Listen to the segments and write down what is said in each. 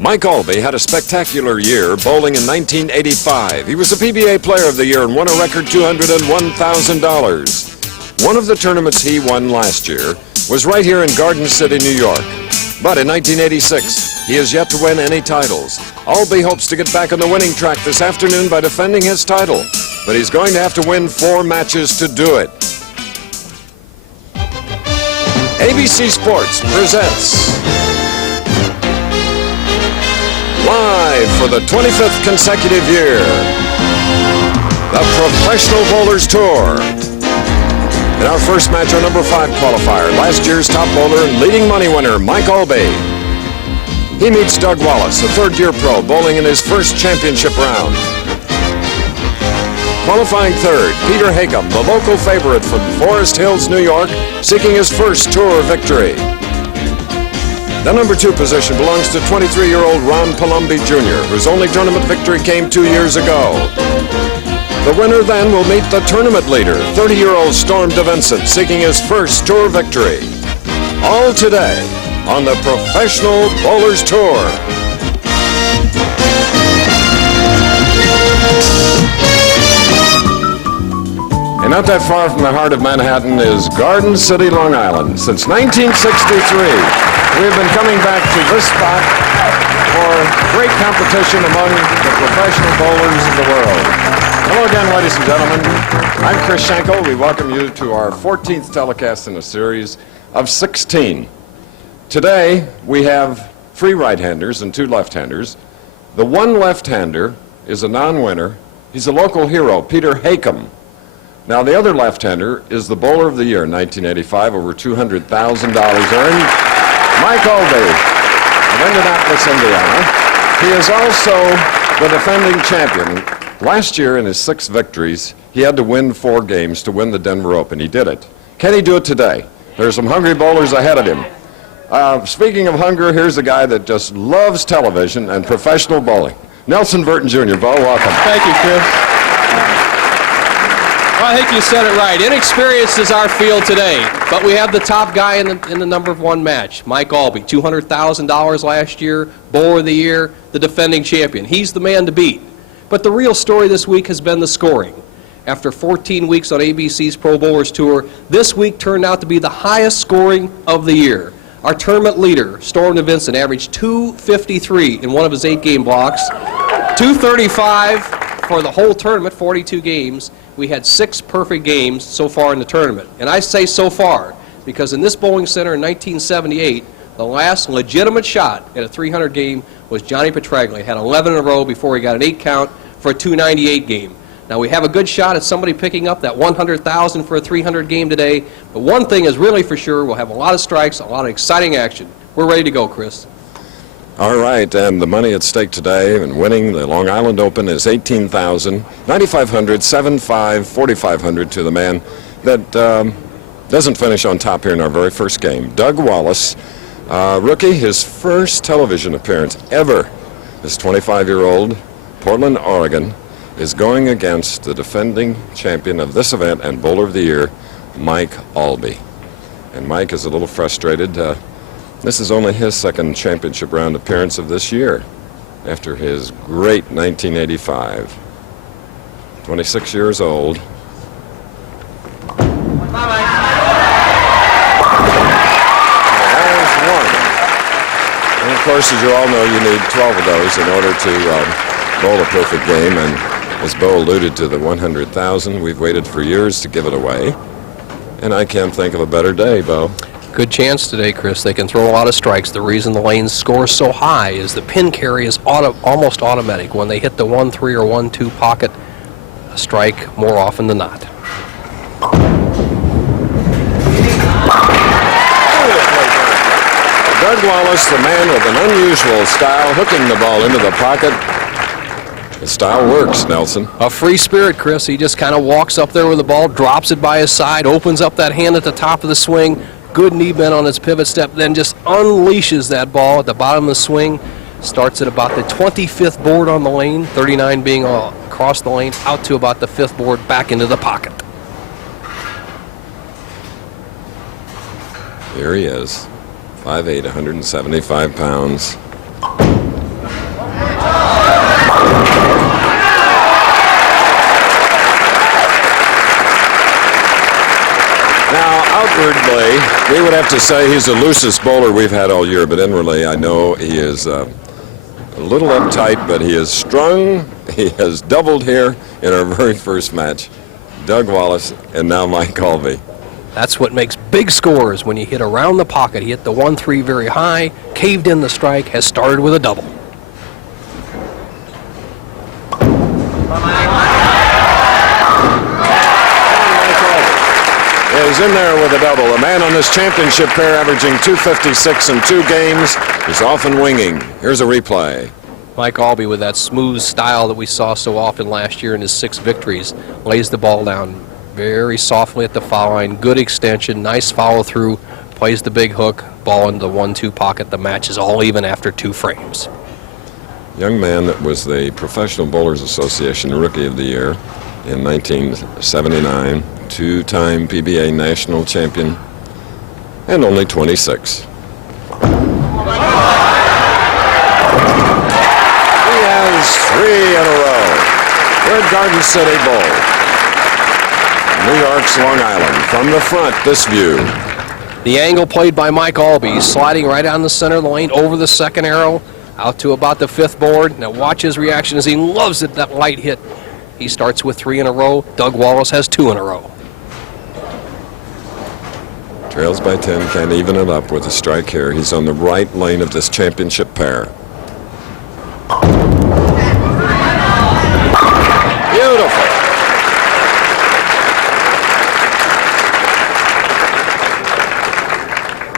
Mike Aulby had a spectacular year bowling in 1985. He was the PBA Player of the Year and won a record $201,000. One of the tournaments he won last year was right here in Garden City, New York. But in 1986, he has yet to win any titles. Aulby hopes to get back on the winning track this afternoon by defending his title. But he's going to have to win 4 matches to do it. ABC Sports presents live for the 25th consecutive year, the Professional Bowlers Tour. In our first match, our number 5 qualifier, last year's top bowler and leading money winner, Mike Aulby. He meets Doug Wallace, a third-year pro, bowling in his first championship round. Qualifying third, Peter Hakim, the local favorite from Forest Hills, New York, seeking his first tour victory. The number 2 position belongs to 23-year-old Palombi Jr., whose only tournament victory came 2 years ago. The winner then will meet the tournament leader, 30-year-old DeVincent, seeking his first tour victory. All today on the Professional Bowlers Tour. And not that far from the heart of Manhattan is Garden City, Long Island. Since 1963. We've been coming back to this spot for great competition among the professional bowlers of the world. Hello again, ladies and gentlemen. I'm Chris Schenkel. We welcome you to our 14th telecast in a series of 16. Today, we have 3 right-handers and 2 left-handers. The one left-hander is a non-winner. He's a local hero, Peter Hakim. Now, the other left-hander is the Bowler of the Year in 1985, over $200,000 earned. Mike Aulby of Indianapolis, Indiana. He is also the defending champion. Last year, in his 6 victories, he had to win 4 games to win the Denver Open. He did it. Can he do it today? There's some hungry bowlers ahead of him. Speaking of hunger, here's a guy that just loves television and professional bowling. Nelson Burton Jr. Bo, welcome. Thank you, Chris. Well, I think you said it right. Inexperienced is our field today, but we have the top guy in the number 1 match, Mike Aulby, $200,000 last year, Bowler of the Year, the defending champion. He's the man to beat. But the real story this week has been the scoring. After 14 weeks on ABC's Pro Bowlers Tour, this week turned out to be the highest scoring of the year. Our tournament leader, DeVincent, averaged 253 in one of his 8-game blocks, 235 for the whole tournament, 42 games. We had 6 perfect games so far in the tournament. And I say so far because in this bowling center in 1978, the last legitimate shot at a 300 game was Johnny Petraglia. He had 11 in a row before he got an 8 count for a 298 game. Now we have a good shot at somebody picking up that 100,000 for a 300 game today. But one thing is really for sure, we'll have a lot of strikes, a lot of exciting action. We're ready to go, Chris. All right, and the money at stake today in winning the Long Island Open is $18,000, $9,500, $7,500, $4,500 to the man that doesn't finish on top here in our very first game. Doug Wallace, rookie, his first television appearance ever. This 25-year-old, Portland, Oregon, is going against the defending champion of this event and Bowler of the Year, Mike Aulby. And Mike is a little frustrated. This is only his 2nd championship round appearance of this year after his great 1985. 26 years old. There's 1. And of course, as you all know, you need 12 of those in order to bowl a perfect game. And as Bo alluded to the 100,000, we've waited for years to give it away. And I can't think of a better day, Bo. Good chance today, Chris. They can throw a lot of strikes. The reason the lanes score so high is the pin carry is almost automatic. When they hit the 1-3 or 1-2 pocket, a strike more often than not. Doug Wallace, the man with an unusual style, hooking the ball into the pocket. The style works, Nelson. A free spirit, Chris. He just kind of walks up there with the ball, drops it by his side, opens up that hand at the top of the swing, good knee bend on his pivot step, then just unleashes that ball at the bottom of the swing. Starts at about the 25th board on the lane, 39 being across the lane, out to about the 5th board, back into the pocket. Here he is, 5'8", 175 pounds. Now, outwardly, we would have to say he's the loosest bowler we've had all year, but inwardly, I know he is a little uptight, but he is strung. He has doubled here in our very first match. Doug Wallace and now Mike Aulby. That's what makes big scores when you hit around the pocket. He hit the 1-3 very high, caved in the strike, has started with a double. Is in there with a double. A man on this championship pair averaging 256 in 2 games is often winging. Here's a replay. Mike Aulby, with that smooth style that we saw so often last year in his 6 victories, lays the ball down very softly at the foul line. Good extension, nice follow through, plays the big hook, ball into the 1-2 pocket. The match is all even after 2 frames. Young man that was the Professional Bowlers Association Rookie of the Year in 1979. 2-time PBA national champion, and only 26. He has 3 in a row. We're at Garden City Bowl, New York's Long Island. From the front, this view. The angle played by Mike Aulby, sliding right down the center of the lane, over the second arrow, out to about the 5th board. Now watch his reaction as he loves it, that light hit. He starts with 3 in a row. Doug Wallace has 2 in a row. Trails by 10, can't even it up with a strike here. He's on the right lane of this championship pair. Beautiful.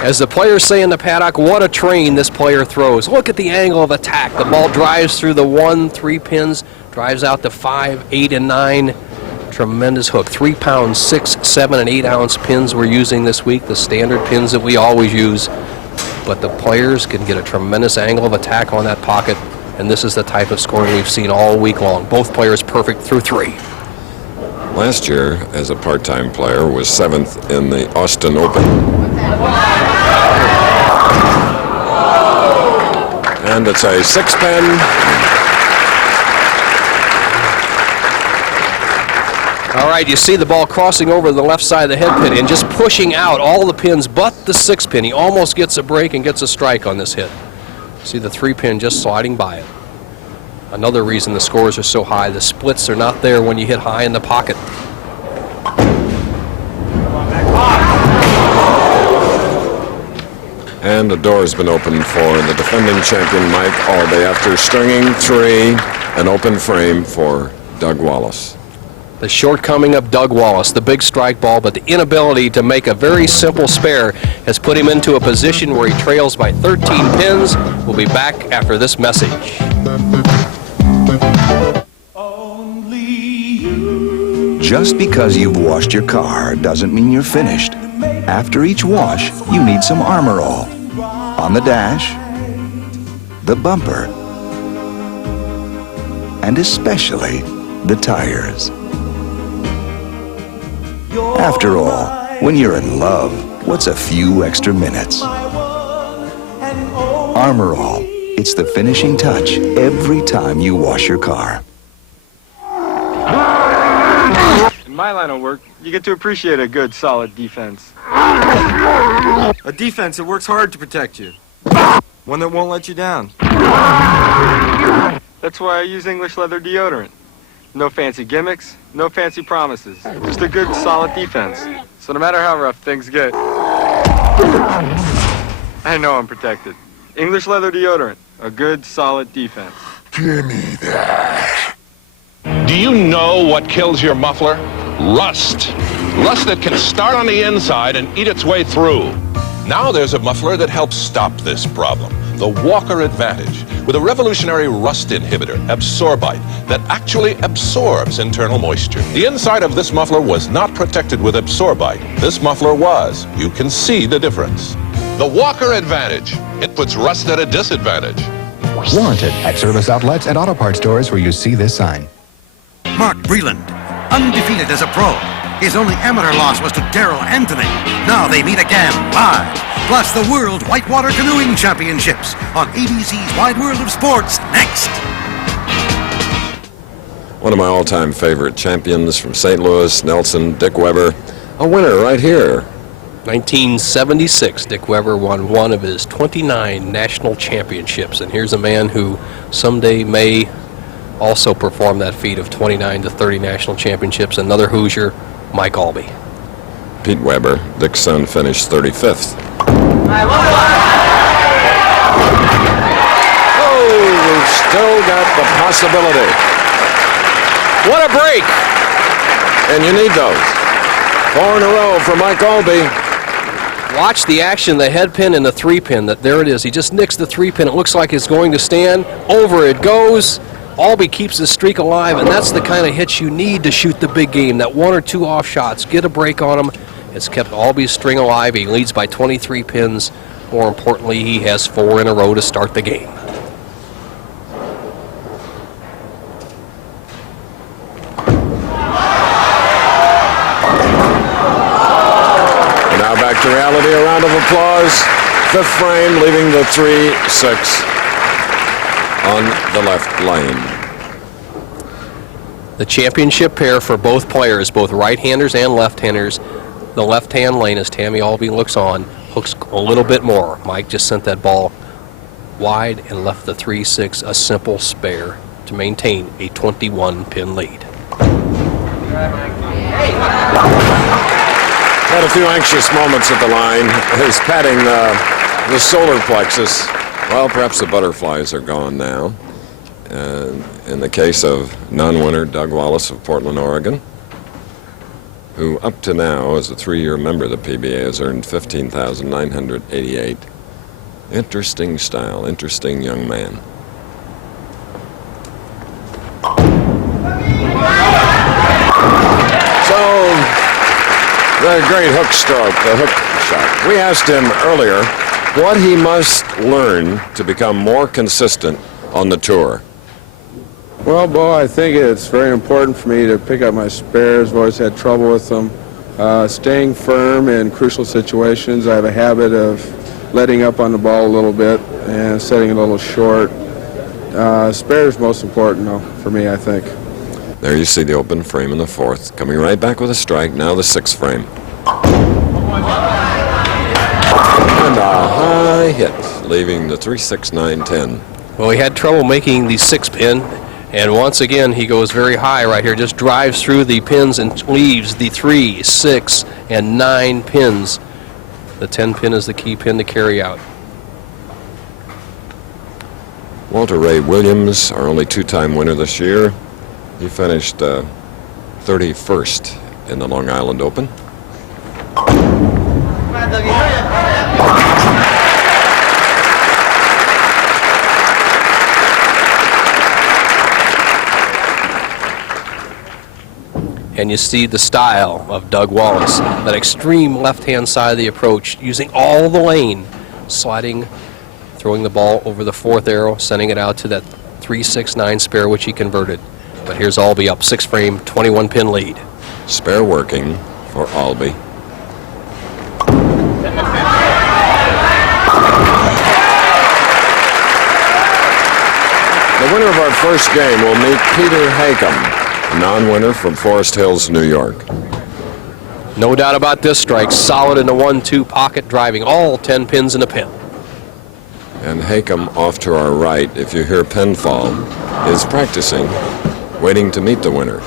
As the players say in the paddock, what a train this player throws. Look at the angle of attack. The ball drives through the 1-3 pins, drives out to 5, 8, and 9. Tremendous hook. 3 pound, 6, 7, and 8 ounce pins we're using this week, the standard pins that we always use. But the players can get a tremendous angle of attack on that pocket, and this is the type of scoring we've seen all week long. Both players perfect through 3. Last year, as a part-time player, was 7th in the Austin Open. And it's a 6-pin. All right, you see the ball crossing over the left side of the head pin and just pushing out all the pins but the 6-pin. He almost gets a break and gets a strike on this hit. See the 3-pin just sliding by it. Another reason the scores are so high, the splits are not there when you hit high in the pocket. And the door has been opened for the defending champion, Mike Aulby, after stringing 3, an open frame for Doug Wallace. The shortcoming of Doug Wallace, the big strike ball, but the inability to make a very simple spare has put him into a position where he trails by 13 pins. We'll be back after this message. Just because you've washed your car doesn't mean you're finished. After each wash, you need some Armor All. On the dash, the bumper, and especially the tires. After all, when you're in love, what's a few extra minutes? Armor All. It's the finishing touch every time you wash your car. In my line of work, you get to appreciate a good, solid defense. A defense that works hard to protect you. One that won't let you down. That's why I use English leather deodorant. No fancy gimmicks, no fancy promises. Just a good, solid defense. So no matter how rough things get, I know I'm protected. English leather deodorant, a good, solid defense. Give me that. Do you know what kills your muffler? Rust. Rust that can start on the inside and eat its way through. Now there's a muffler that helps stop this problem. The Walker Advantage, with a revolutionary rust inhibitor, Absorbite, that actually absorbs internal moisture. The inside of this muffler was not protected with Absorbite. This muffler was. You can see the difference. The Walker Advantage. It puts rust at a disadvantage. Warranted at service outlets and auto parts stores where you see this sign. Mark Breland, undefeated as a pro. His only amateur loss was to Darrell Anthony. Now they meet again live plus the World Whitewater Canoeing Championships on ABC's Wide World of Sports next. One of my all-time favorite champions from St. Louis, Nelson, Dick Weber. A winner right here. 1976, Dick Weber won one of his 29 national championships. And here's a man who someday may also perform that feat of 29 to 30 national championships. Another Hoosier, Mike Aulby. Pete Weber, Dick's son, finished 35th. Oh, we've still got the possibility. What a break! And you need those. 4 in a row for Mike Aulby. Watch the action, the head pin and the 3-pin. There it is. He just nicks the 3-pin. It looks like it's going to stand. Over it goes. Aulby keeps the streak alive, and that's the kind of hits you need to shoot the big game. That 1 or 2 off shots. Get a break on him. It's kept Aulby's string alive. He leads by 23 pins. More importantly, he has 4 in a row to start the game. To reality, a round of applause. 5th frame, leaving the 3-6 on the left lane. The championship pair for both players, both right-handers and left-handers. The left-hand lane, as Tammy Aulby looks on, hooks a little bit more. Mike just sent that ball wide and left the 3-6 a simple spare to maintain a 21-pin lead. Had a few anxious moments at the line. He's patting the solar plexus. Well, perhaps the butterflies are gone now. In the case of non-winner Doug Wallace of Portland, Oregon, who up to now, as a 3-year member of the PBA, has earned $15,988. Interesting style, interesting young man. The great hook stroke, the hook shot. We asked him earlier what he must learn to become more consistent on the tour. Well, Bo, I think it's very important for me to pick up my spares. I've always had trouble with them. Staying firm in crucial situations. I have a habit of letting up on the ball a little bit and setting it a little short. Spares most important, though, for me, I think. There you see the open frame in the 4th, coming right back with a strike. Now the 6th frame. And a high hit, leaving the 3-6, 9-10. Well, he had trouble making the 6-pin, and once again he goes very high right here, just drives through the pins and leaves the 3, 6, and 9 pins. The 10-pin is the key pin to carry out. Walter Ray Williams, our only 2-time winner this year. He finished 31st in the Long Island Open. And you see the style of Doug Wallace, that extreme left-hand side of the approach, using all the lane, sliding, throwing the ball over the 4th arrow, sending it out to that 3-6-9 spare, which he converted. But here's Aulby up 6 frame, 21-pin lead. Spare working for Aulby. The winner of our first game will meet Peter Hakim, a non-winner from Forest Hills, New York. No doubt about this strike. Solid in the 1-2 pocket, driving all 10 pins in a pin. And Hakim off to our right, if you hear pin fall, is practicing, waiting to meet the winner.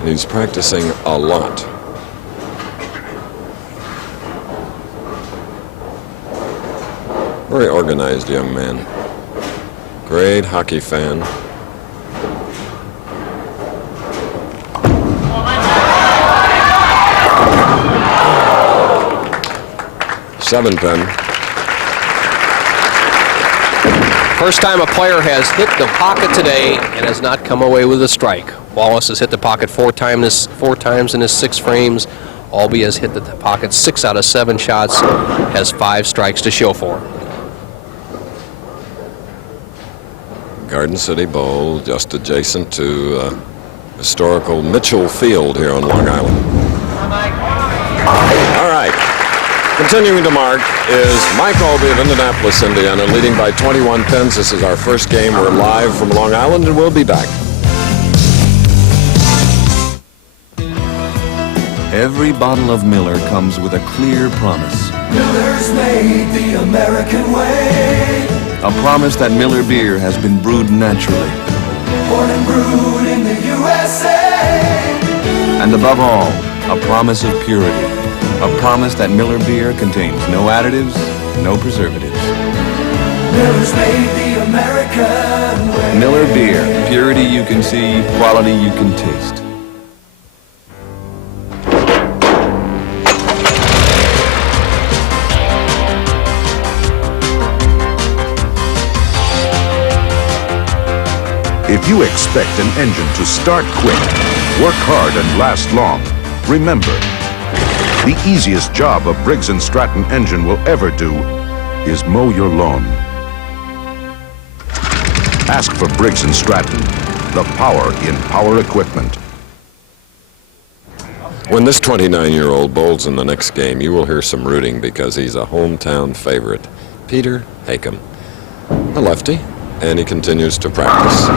And he's practicing a lot. Very organized young man. Great hockey fan. Seven pin. First time a player has hit the pocket today and has not come away with a strike. Wallace has hit the pocket four times in his 6 frames. Aulby has hit the pocket 6 out of 7 shots, has 5 strikes to show for him. Garden City Bowl, just adjacent to historical Mitchell Field here on Long Island. All right. Continuing to mark is Mike Aulby of Indianapolis, Indiana, leading by 21 pins. This is our first game. We're live from Long Island, and we'll be back. Every bottle of Miller comes with a clear promise. Miller's made the American way. A promise that Miller beer has been brewed naturally. Born and brewed in the USA. And above all, a promise of purity. A promise that Miller beer contains no additives, no preservatives. Miller's made the American way. Miller beer, purity you can see, quality you can taste. If you expect an engine to start quick, work hard and last long, remember, the easiest job a Briggs & Stratton engine will ever do is mow your lawn. Ask for Briggs & Stratton, the power in power equipment. When this 29-year-old bowls in the next game, you will hear some rooting because he's a hometown favorite. Peter Hakim, a lefty, and he continues to practice.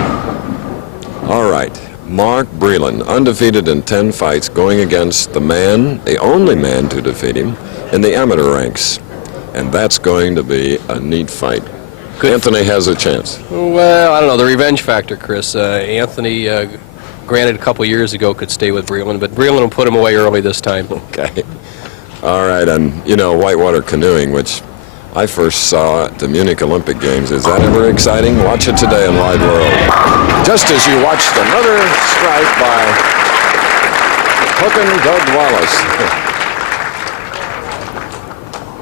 All right, Mark Breland, undefeated in 10 fights, going against the man, the only man to defeat him, in the amateur ranks. And that's going to be a neat fight. Anthony has a chance. Well, I don't know, the revenge factor, Chris. Anthony, granted a couple years ago, could stay with Breland, but Breland will put him away early this time. Okay. All right, and you know, whitewater canoeing, which I first saw at the Munich Olympic Games. Is that ever exciting? Watch it today in Wide World. Just as you watched another strike by hooking Doug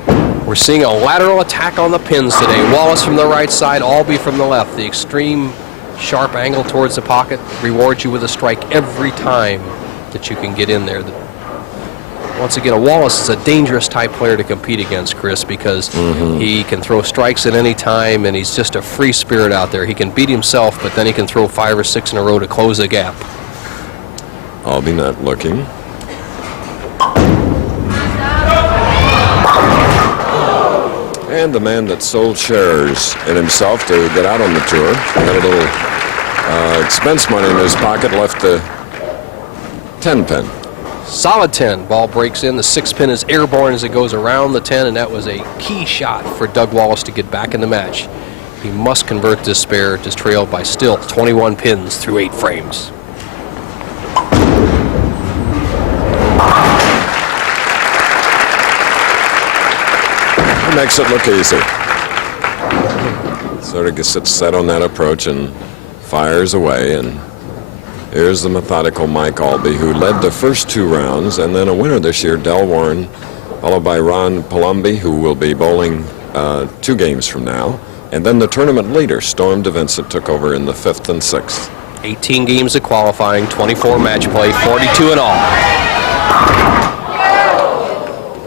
Wallace. We're seeing a lateral attack on the pins today. Wallace from the right side, Aulby from the left. The extreme sharp angle towards the pocket rewards you with a strike every time that you can get in there. Once again, Wallace is a dangerous type player to compete against, Chris, because he can throw strikes at any time, and he's just a free spirit out there. He can beat himself, but then he can throw 5 or 6 in a row to close the gap. Aulby not looking. And the man that sold shares in himself to get out on the tour, got a little expense money in his pocket, left the 10 pin. Solid 10. Ball breaks in. The 6 pin is airborne as it goes around the 10, and that was a key shot for Doug Wallace to get back in the match. He must convert this spare to trail by still 21 pins through 8 frames. It makes it look easy. Sort of sits set on that approach and fires away, and here's the methodical Mike Aulby, who led the first 2 rounds, and then a winner this year, Del Warren, followed by Ron Palombi, who will be bowling 2 games from now. And then the tournament leader, Storm DeVincent, took over in the 5th and 6th. 18 games of qualifying, 24 match play, 42 in all.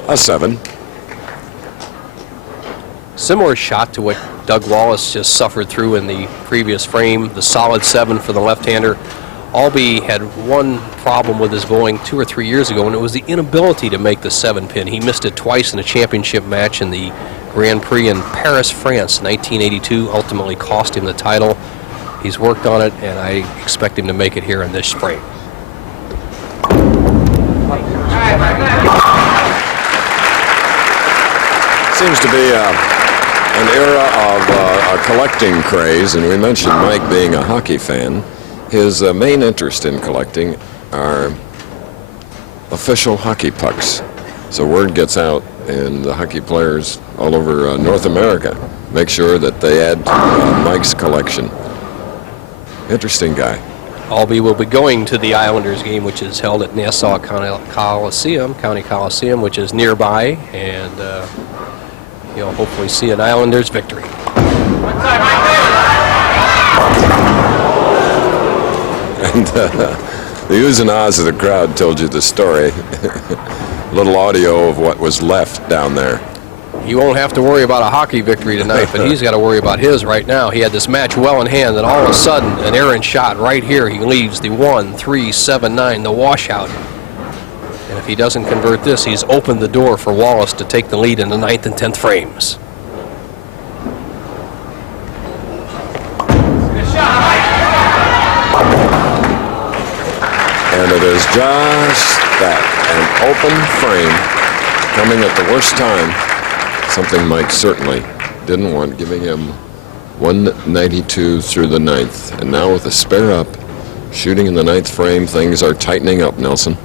A 7. Similar shot to what Doug Wallace just suffered through in the previous frame, the solid 7 for the left-hander. Aulby had one problem with his bowling 2 or 3 years ago, and it was the inability to make the 7 pin. He missed it twice in a championship match in the Grand Prix in Paris, France, 1982. Ultimately cost him the title. He's worked on it, and I expect him to make it here in this frame. Seems to be an era of a collecting craze, and we mentioned Mike being a hockey fan. His main interest in collecting are official hockey pucks. So word gets out, and the hockey players all over North America make sure that they add to Mike's collection. Interesting guy. Aulby will be going to the Islanders game, which is held at Nassau County Coliseum, which is nearby, and you'll hopefully see an Islanders victory. And the oohs and ahs of the crowd told you the story. A little audio of what was left down there. He won't have to worry about a hockey victory tonight, but he's got to worry about his right now. He had this match well in hand, and all of a sudden, an errant shot right here. He leaves the 1-3-7-9, the washout. And if he doesn't convert this, he's opened the door for Wallace to take the lead in the 9th and 10th frames. And it is just that, an open frame coming at the worst time. Something Mike certainly didn't want, giving him 192 through the 9th. And now with a spare up, shooting in the 9th frame, things are tightening up, Nelson.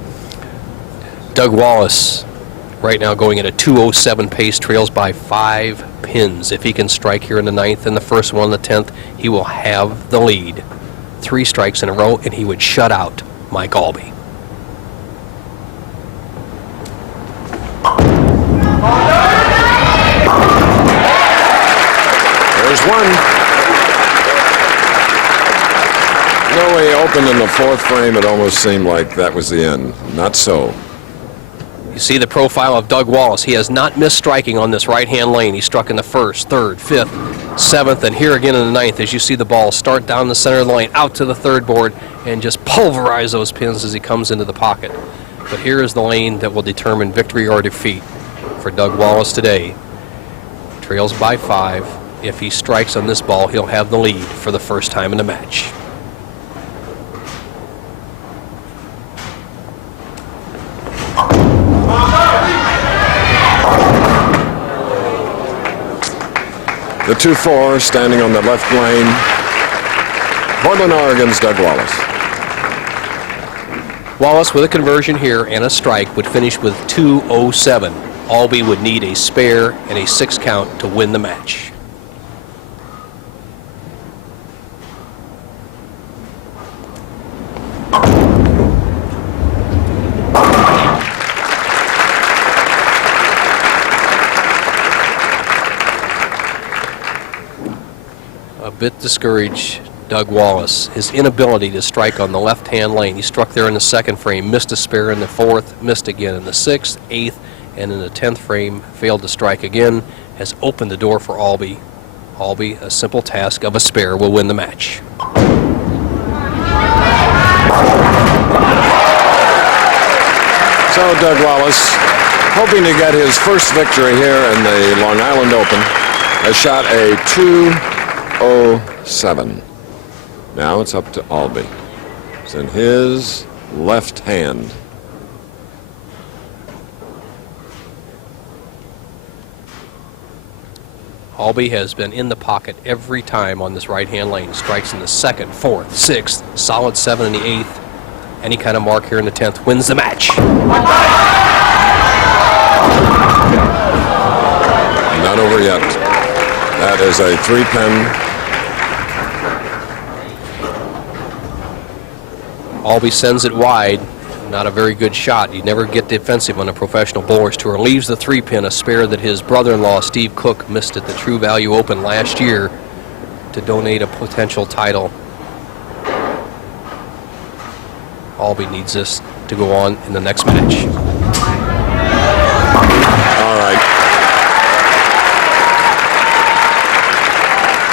Doug Wallace right now going at a 2:07 pace, trails by 5 pins. If he can strike here in the 9th and the first one in the 10th, he will have the lead. 3 strikes in a row, and he would shut out Mike Aulby. There's one. No, he opened in the 4th frame. It almost seemed like that was the end. Not so. You see the profile of Doug Wallace. He has not missed striking on this right-hand lane. He struck in the 1st, 3rd, 5th, 7th, and here again in the 9th as you see the ball start down the center of the lane, out to the 3rd board, and just pulverize those pins as he comes into the pocket. But here is the lane that will determine victory or defeat for Doug Wallace today. Trails by 5. If he strikes on this ball, he'll have the lead for the first time in the match. The 2-4 standing on the left lane. Portland, Oregon's Doug Wallace. Wallace with a conversion here and a strike would finish with 2:07. Aulby would need a spare and a 6 count to win the match. A bit discouraged, Doug Wallace. His inability to strike on the left-hand lane. He struck there in the 2nd frame, missed a spare in the 4th, missed again in the 6th, 8th, and in the 10th frame, failed to strike again, has opened the door for Aulby. Aulby, a simple task of a spare, will win the match. So Doug Wallace, hoping to get his first victory here in the Long Island Open, has shot a 2:07. Now it's up to Aulby. It's in his left hand. Aulby has been in the pocket every time on this right-hand lane. Strikes in the 2nd, 4th, 6th, solid 7 in the 8th. Any kind of mark here in the 10th wins the match. Not over yet. That is a 3-pin. Aulby sends it wide. Not a very good shot. You never get defensive on a professional bowler's tour. Leaves the 3-pin, a spare that his brother-in-law Steve Cook missed at the True Value Open last year to donate a potential title. Aulby needs this to go on in the next match. All right.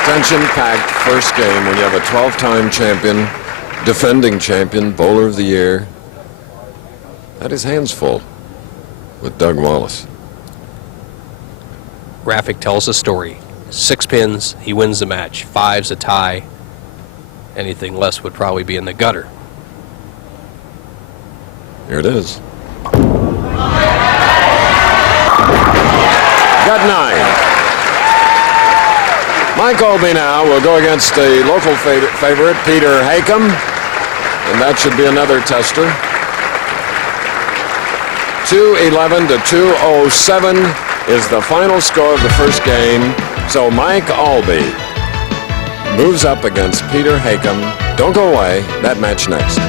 Tension-packed first game when you have a 12-time champion, defending champion, bowler of the year. Had his hands full with Doug Wallace. Graphic tells the story. 6 pins, he wins the match. 5's a tie. Anything less would probably be in the gutter. Here it is. Got 9. Mike Aulby now will go against the local favorite, Peter Hakim, and that should be another tester. 2:11 to 2:07 is the final score of the first game. So Mike Aulby moves up against Peter Hakim. Don't go away. That match next.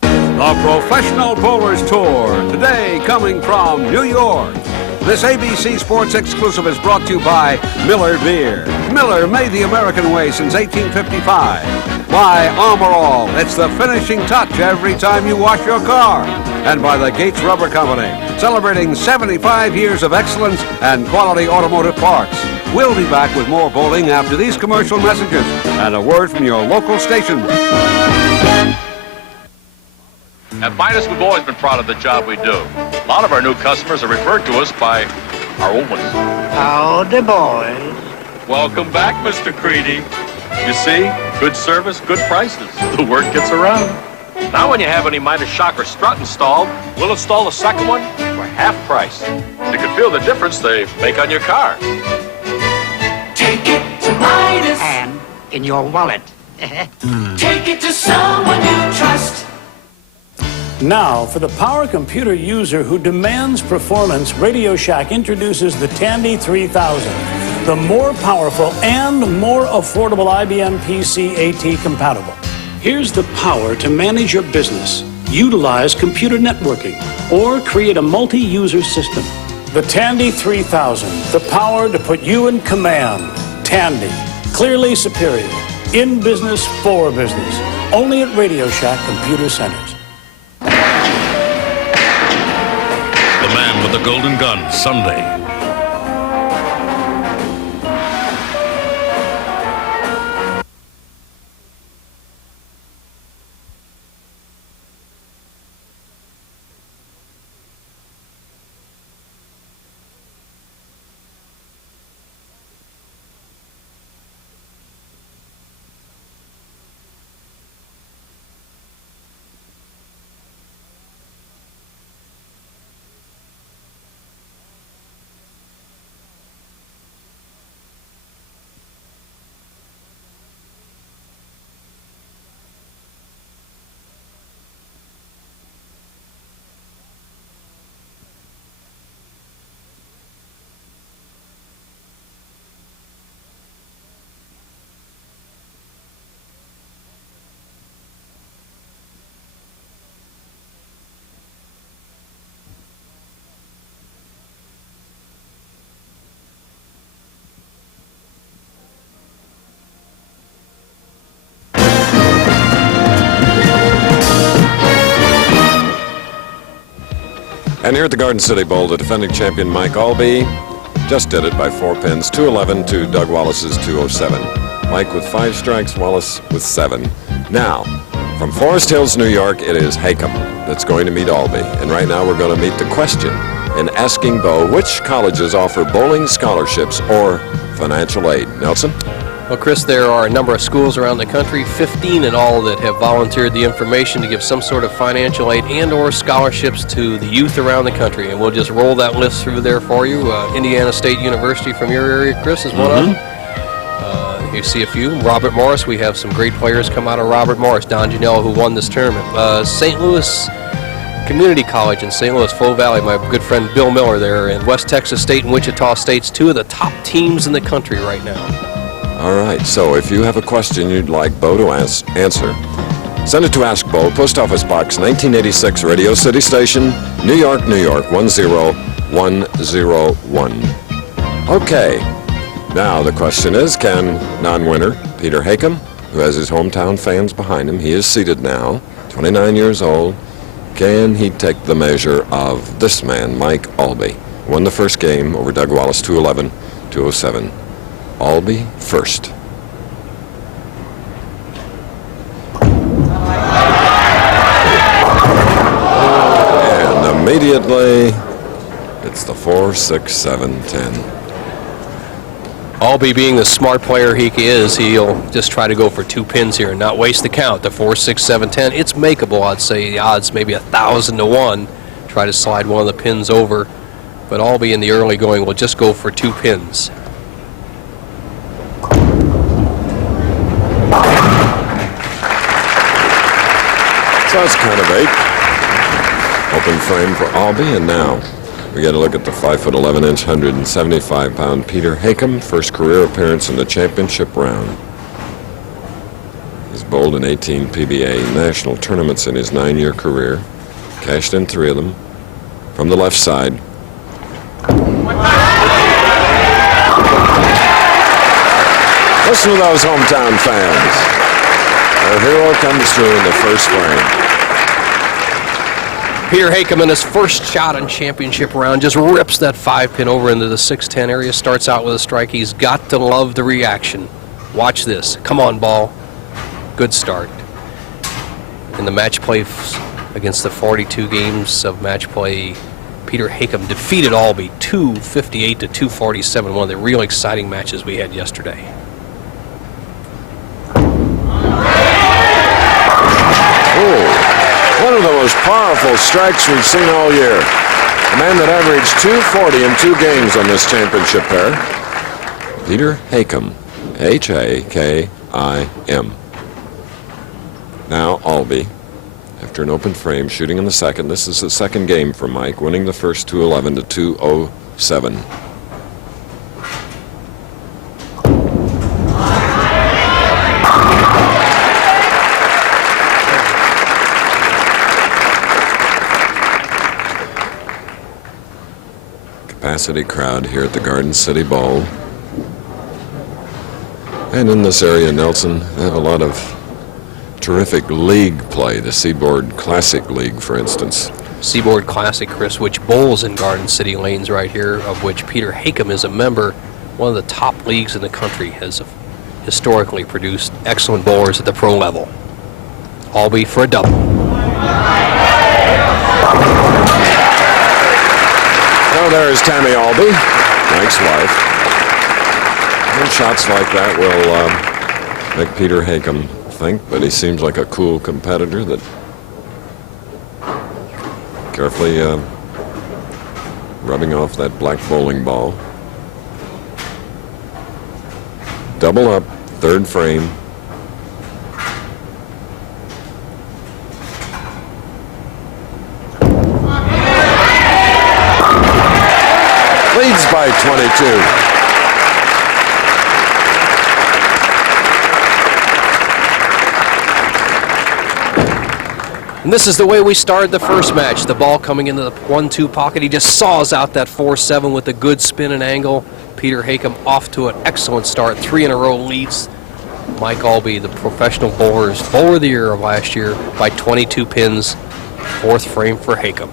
The Professional Bowlers Tour, today coming from New York. This ABC Sports exclusive is brought to you by Miller Beer. Miller made the American way since 1855. By Armor All, it's the finishing touch every time you wash your car. And by the Gates Rubber Company, celebrating 75 years of excellence and quality automotive parts. We'll be back with more bowling after these commercial messages and a word from your local station. At Midas, we've always been proud of the job we do. A lot of our new customers are referred to us by our old ones. Howdy, boys. Welcome back, Mr. Creedy. You see, good service, good prices. The word gets around. Now when you have any Midas shock or strut installed, we'll install the second one for half price. You can feel the difference they make on your car. Take it to Midas. And in your wallet. Take it to someone you trust. Now, for the power computer user who demands performance, Radio Shack introduces the Tandy 3000, the more powerful and more affordable IBM PC AT compatible. Here's the power to manage your business, utilize computer networking, or create a multi-user system. The Tandy 3000, the power to put you in command. Tandy, clearly superior. In business, for business. Only at Radio Shack Computer Centers. The Man with the Golden Gun, Sunday. And here at the Garden City Bowl, the defending champion Mike Aulby just did it by 4 pins, 211 to Doug Wallace's 207. Mike with 5 strikes, Wallace with 7. Now, from Forest Hills, New York, it is Hakim that's going to meet Aulby. And right now we're going to meet the question in asking Bo which colleges offer bowling scholarships or financial aid. Nelson? Well, Chris, there are a number of schools around the country, 15 in all, that have volunteered the information to give some sort of financial aid and or scholarships to the youth around the country. And we'll just roll that list through there for you. Indiana State University from your area, Chris, is one of them. You see a few. Robert Morris, we have some great players come out of Robert Morris. Don Janelle, who won this tournament. St. Louis Community College in St. Louis, Flow Valley, my good friend Bill Miller there. And West Texas State and Wichita State's 2 of the top teams in the country right now. All right, so if you have a question you'd like Bo to answer, send it to Ask Bo, Post Office Box 1986, Radio City Station, New York, New York, 10101. Okay, now the question is, can non-winner Peter Hakim, who has his hometown fans behind him, he is seated now, 29 years old, can he take the measure of this man, Mike Aulby? Won the first game over Doug Wallace, 211, 207. Aulby first. And immediately, it's the 4, 6, 7, 10. Aulby, being the smart player he is, he'll just try to go for 2 pins here and not waste the count. The 4, 6, 7, 10. It's makeable, I'd say. The odds maybe 1,000 to 1. Try to slide one of the pins over. But Aulby in the early going will just go for 2 pins. So that's kind of 8. Open frame for Aulby, and now we got to look at the 5'11", 175-pound Peter Hakim, first career appearance in the championship round. He's bowled in 18 PBA national tournaments in his 9-year career, cashed in 3 of them from the left side. Listen to those hometown fans. Our hero comes through in the first frame. Peter Hakim in his first shot in championship round just rips that 5-pin over into the 6-10 area, starts out with a strike. He's got to love the reaction. Watch this. Come on, ball. Good start. And the match play against the 42 games of match play, Peter Hakim defeated Aulby 258 to 247, one of the real exciting matches we had yesterday. One of the most powerful strikes we've seen all year. A man that averaged 240 in 2 games on this championship pair. Peter Hakim, H-A-K-I-M. Now Aulby, after an open frame, shooting in the second. This is the second game for Mike, winning the first 211 to 207. Capacity crowd here at the Garden City Bowl. And in this area, Nelson, they have a lot of terrific league play. The Seaboard Classic League, for instance. Seaboard Classic, Chris, which bowls in Garden City lanes right here, of which Peter Hakim is a member. One of the top leagues in the country, has historically produced excellent bowlers at the pro level. Aulby for a double. Well, there is Tammy Aulby, Mike's wife. And shots like that will make Peter Hakim think, but he seems like a cool competitor that carefully rubbing off that black bowling ball. Double up, third frame. Leads by 22. And this is the way we started the first match. The ball coming into the 1-2 pocket. He just saws out that 4-7 with a good spin and angle. Peter Hakim off to an excellent start. 3 in a row leads Mike Aulby, the professional bowler of the year of last year, by 22 pins. Fourth frame for Hakim.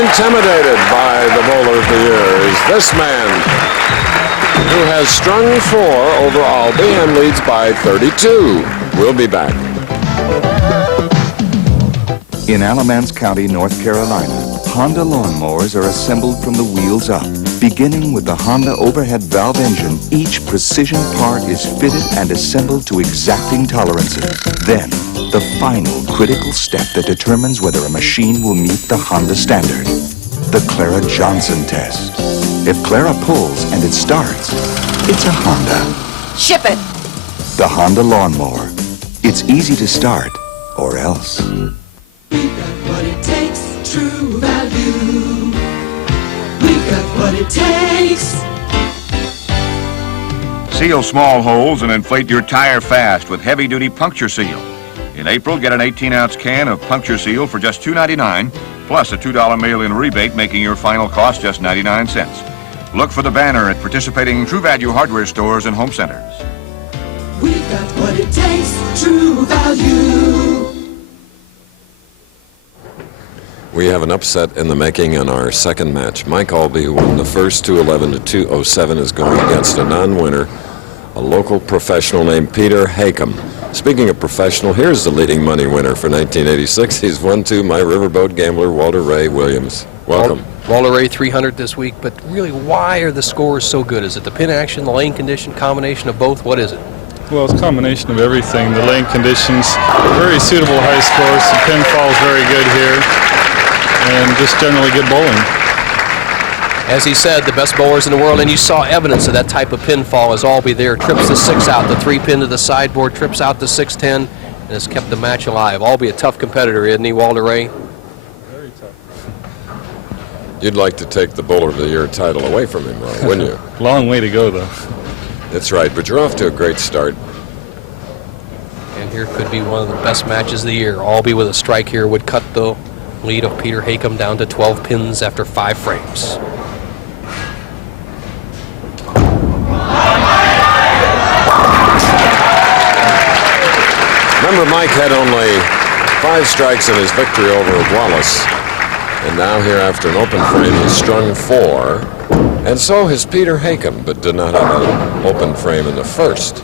Intimidated by the bowler of the year is this man, who has strung 4 over Aulby and leads by 32. We'll be back. In Alamance County, North Carolina, Honda lawnmowers are assembled from the wheels up. Beginning with the Honda overhead valve engine, each precision part is fitted and assembled to exacting tolerances. Then, the final critical step that determines whether a machine will meet the Honda standard. The Clara Johnson test. If Clara pulls and it starts, it's a Honda. Ship it! The Honda lawnmower. It's easy to start, or else. We got what it takes, true value. We got what it takes. Seal small holes and inflate your tire fast with heavy-duty puncture seal. In April, get an 18-ounce can of puncture seal for just $2.99, plus a $2 mail-in rebate, making your final cost just 99 cents. Look for the banner at participating True Value hardware stores and home centers. We got what it takes, true value. We have an upset in the making in our second match. Mike Aulby, who won the first 211 to 207, is going against a non-winner, a local professional named Peter Hakim. Speaking of professional, here's the leading money winner for 1986. He's won to my riverboat gambler, Walter Ray Williams. Welcome. Walter Ray 300 this week, but really, why are the scores so good? Is it the pin action, the lane condition, combination of both? What is it? Well, it's a combination of everything. The lane conditions, very suitable high scores. The pinfall is very good here, and just generally good bowling. As he said, the best bowlers in the world, and you saw evidence of that type of pinfall as Aulby there trips the 6 out, the 3 pin to the sideboard, trips out the 6-10, and has kept the match alive. Aulby a tough competitor, isn't he, Walter Ray? Very tough. You'd like to take the Bowler of the Year title away from him, Ron, wouldn't you? Long way to go, though. That's right, but you're off to a great start. And here could be one of the best matches of the year. Aulby with a strike here would cut the lead of Peter Hakim down to 12 pins after 5 frames. Remember, Mike had only 5 strikes in his victory over Wallace. And now here after an open frame, he's strung 4. And so has Peter Hakim, but did not have an open frame in the first.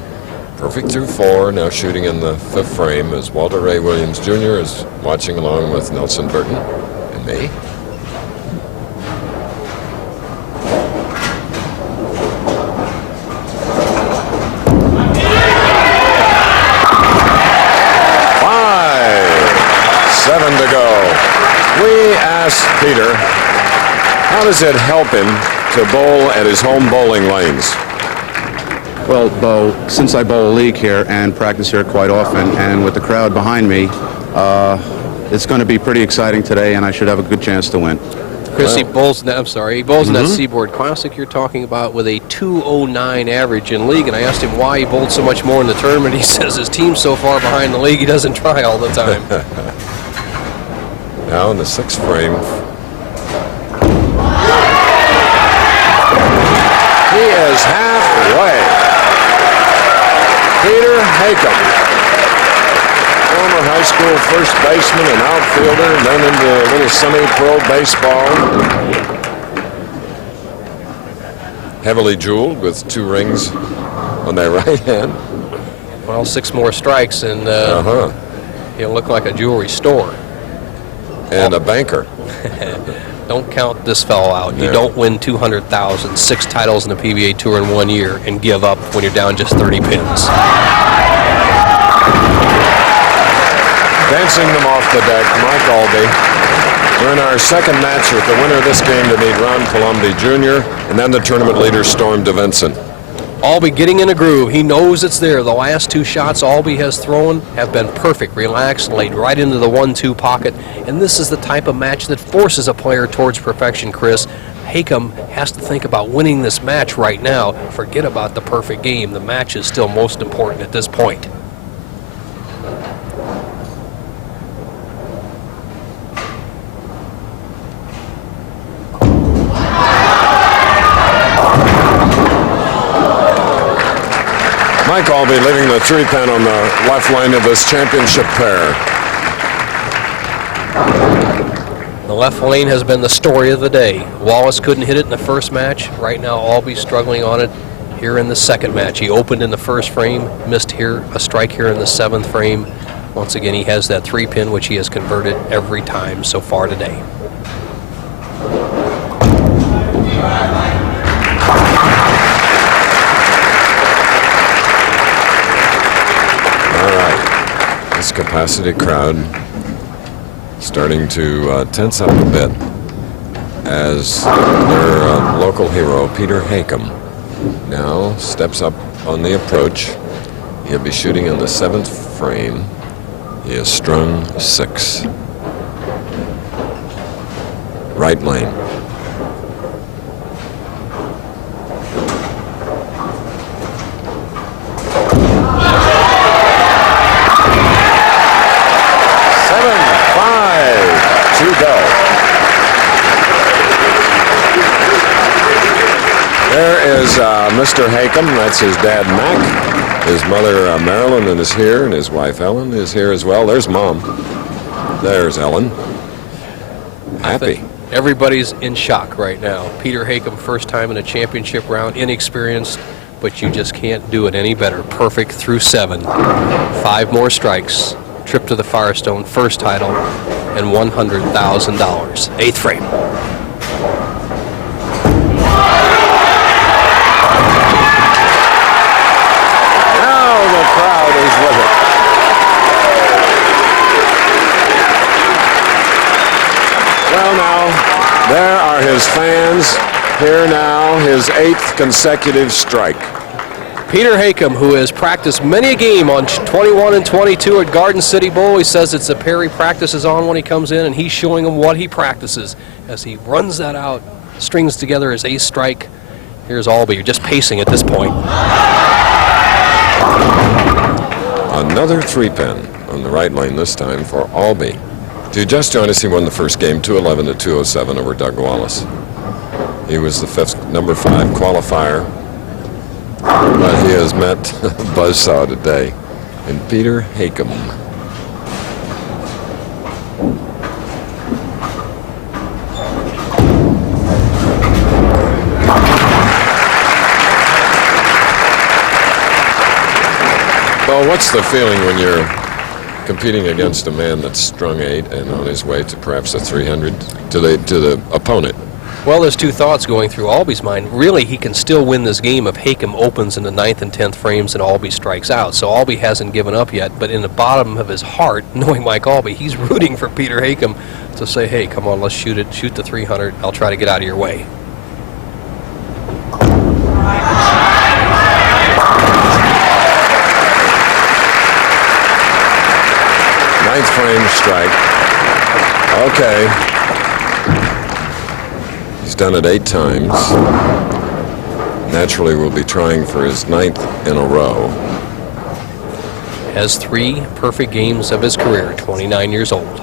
Perfect through 4, now shooting in the 5th frame as Walter Ray Williams Jr. is watching along with Nelson Burton and me. To go. We asked Peter, how does it help him to bowl at his home bowling lanes? Well, Bo, since I bowl a league here and practice here quite often, and with the crowd behind me, it's going to be pretty exciting today, and I should have a good chance to win. Chris, he bowls in that Seaboard Classic you're talking about with a 209 average in league, and I asked him why he bowled so much more in the tournament. He says his team's so far behind the league, he doesn't try all the time. Now in the 6th frame. He is halfway. Peter Hakim, former high school first baseman and outfielder, and then into a little semi-pro baseball. Heavily jeweled with 2 rings on their right hand. Well, 6 more strikes and he'll look like a jewelry store. And a banker. Don't count this fellow out. You don't win 200,000, 6 titles in the PBA Tour in 1 year, and give up when you're down just 30 pins. Dancing them off the deck, Mike Aulby. We're in our second match with the winner of this game to meet Palombi Jr. and then the tournament leader, DeVincent. Aulby getting in a groove. He knows it's there. The last 2 shots Aulby has thrown have been perfect, relaxed, laid right into the 1-2 pocket. And this is the type of match that forces a player towards perfection, Chris. Hakim has to think about winning this match right now. Forget about the perfect game. The match is still most important at this point. Mike Aulby leaving the 3-pin on the left lane of this championship pair. The left lane has been the story of the day. Wallace couldn't hit it in the first match. Right now, Aulby struggling on it here in the second match. He opened in the first frame, missed here a strike here in the 7th frame. Once again, he has that 3-pin, which he has converted every time so far today. This capacity crowd starting to tense up a bit as their local hero, Peter Hakim, now steps up on the approach. He'll be shooting in the 7th frame. He is strung 6. Right lane. There is Mr. Hakim, that's his dad Mac. His mother Marilyn is here, and his wife Ellen is here as well. There's Mom. There's Ellen. Happy. Everybody's in shock right now. Peter Hakim, first time in a championship round, inexperienced, but you just can't do it any better. Perfect through 7. 5 more strikes. Trip to the Firestone, first title, and $100,000. 8th frame. Now the crowd is with it. Well, now, there are his fans. Here now, his 8th consecutive strike. Peter Hakim, who has practiced many a game on 21 and 22 at Garden City Bowl, he says it's a pair he practices on when he comes in, and he's showing him what he practices as he runs that out, strings together his 8th strike. Here's Aulby, just pacing at this point. Another 3-pin on the right lane this time for Aulby. If you just joined us, he won the first game 211 to 207 over Doug Wallace. He was the number 5 qualifier. But he has met Buzzsaw today, and Peter Hakim. Well, what's the feeling when you're competing against a man that's strung 8 and on his way to perhaps a 300 to the opponent? Well, there's two thoughts going through Aulby's mind. Really, he can still win this game if Hakim opens in the 9th and 10th frames and Aulby strikes out. So Aulby hasn't given up yet, but in the bottom of his heart, knowing Mike Aulby, he's rooting for Peter Hakim to say, hey, come on, let's shoot it. Shoot the 300. I'll try to get out of your way. Ninth frame strike. Okay. He's done it 8 times. Naturally, we'll be trying for his 9th in a row. Has 3 perfect games of his career, 29 years old.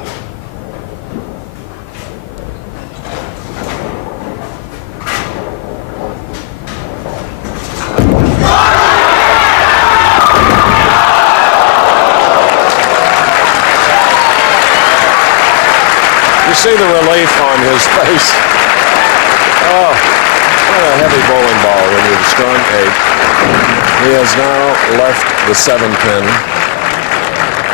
You see the relief on his face. Oh, what a heavy bowling ball when you've strung 8. He has now left the 7 pin.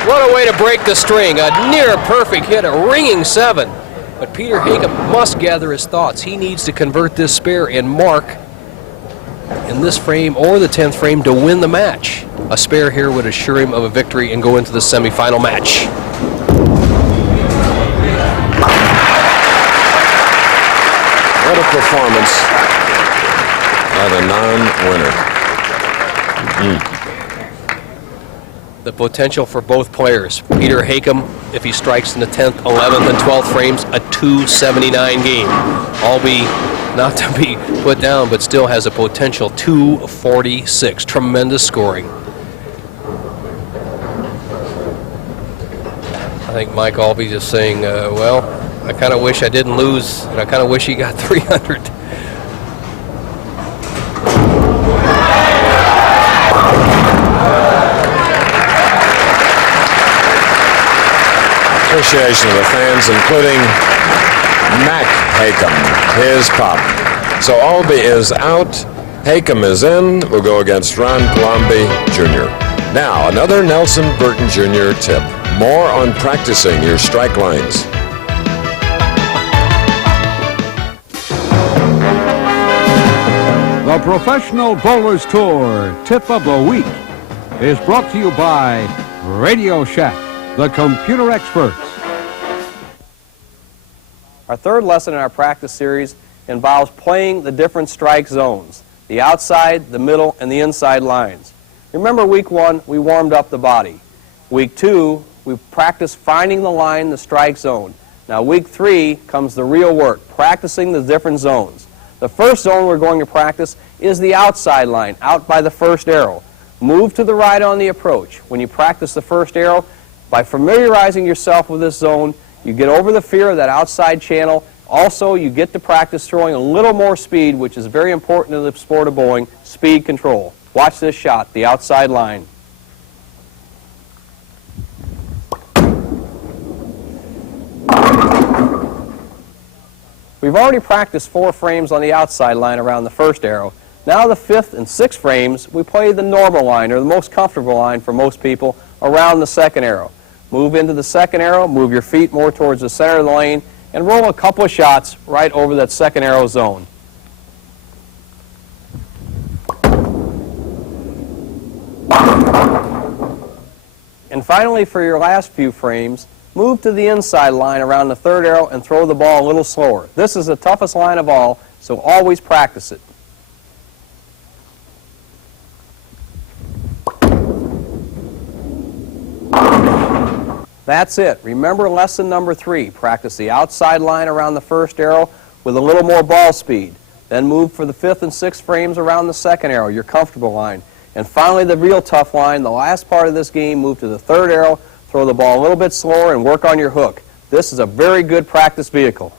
What a way to break the string. A near perfect hit, a ringing 7. But Peter Hakim must gather his thoughts. He needs to convert this spare and mark in this frame or the 10th frame to win the match. A spare here would assure him of a victory and go into the semifinal match. What a performance by the non-winner. The potential for both players. Peter Hakim, if he strikes in the 10th, 11th, and 12th frames, a 279 game. Aulby, not to be put down, but still has a potential 246. Tremendous scoring. I think Mike Aulby just saying, well, I kind of wish I didn't lose, and I kind of wish he got 300. Appreciation of the fans, including Mac Hakim, his pop. So Aulby is out, Hakim is in. We'll go against Ron Palombi Jr. Now, another Nelson Burton Jr. tip. More on practicing your strike lines. The Professional Bowlers Tour Tip of the Week is brought to you by Radio Shack, the computer experts. Our third lesson in our practice series involves playing the different strike zones, the outside, the middle, and the inside lines. Remember week 1, we warmed up the body. Week 2, we practiced finding the line, the strike zone. Now week 3 comes the real work, practicing the different zones. The first zone we're going to practice is the outside line, out by the first arrow. Move to the right on the approach. When you practice the first arrow, by familiarizing yourself with this zone, you get over the fear of that outside channel. Also, you get to practice throwing a little more speed, which is very important in the sport of bowling, speed control. Watch this shot, the outside line. We've already practiced 4 frames on the outside line around the first arrow. Now the 5th and 6th frames, we play the normal line, or the most comfortable line for most people, around the second arrow. Move into the second arrow, move your feet more towards the center of the lane, and roll a couple of shots right over that second arrow zone. And finally, for your last few frames, move to the inside line around the third arrow and throw the ball a little slower. This is the toughest line of all, so always practice it. That's it. Remember lesson number 3. Practice the outside line around the first arrow with a little more ball speed. Then move for the 5th and 6th frames around the second arrow, your comfortable line. And finally, the real tough line, the last part of this game, move to the third arrow, throw the ball a little bit slower, and work on your hook. This is a very good practice vehicle.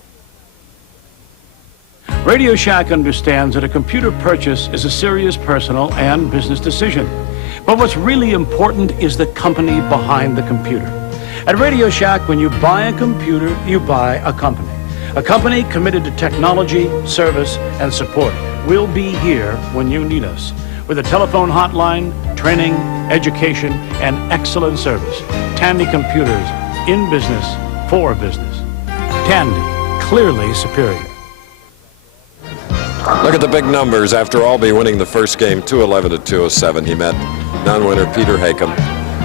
Radio Shack understands that a computer purchase is a serious personal and business decision. But what's really important is the company behind the computer. At Radio Shack, when you buy a computer, you buy a company. A company committed to technology, service, and support. We'll be here when you need us. With a telephone hotline, training, education, and excellent service. Tandy Computers, in business, for business. Tandy, clearly superior. Look at the big numbers. After Aulby winning the first game 211 to 207, he met non-winner Peter Hakim,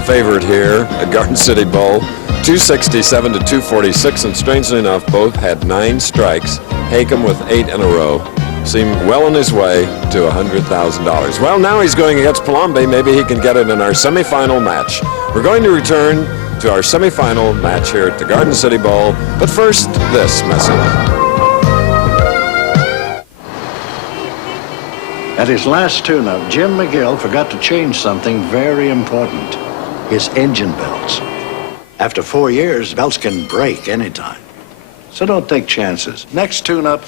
favorite here at Garden City Bowl, 267 to 246, and strangely enough, both had 9 strikes. Hakim with 8 in a row seemed well on his way to $100,000. Well, now he's going against Palombi. Maybe he can get it in our semifinal match. We're going to return to our semifinal match here at the Garden City Bowl, but first, this message. At his last tune-up, Jim McGill forgot to change something very important, his engine belts. After 4 years, belts can break anytime. So don't take chances. Next tune-up,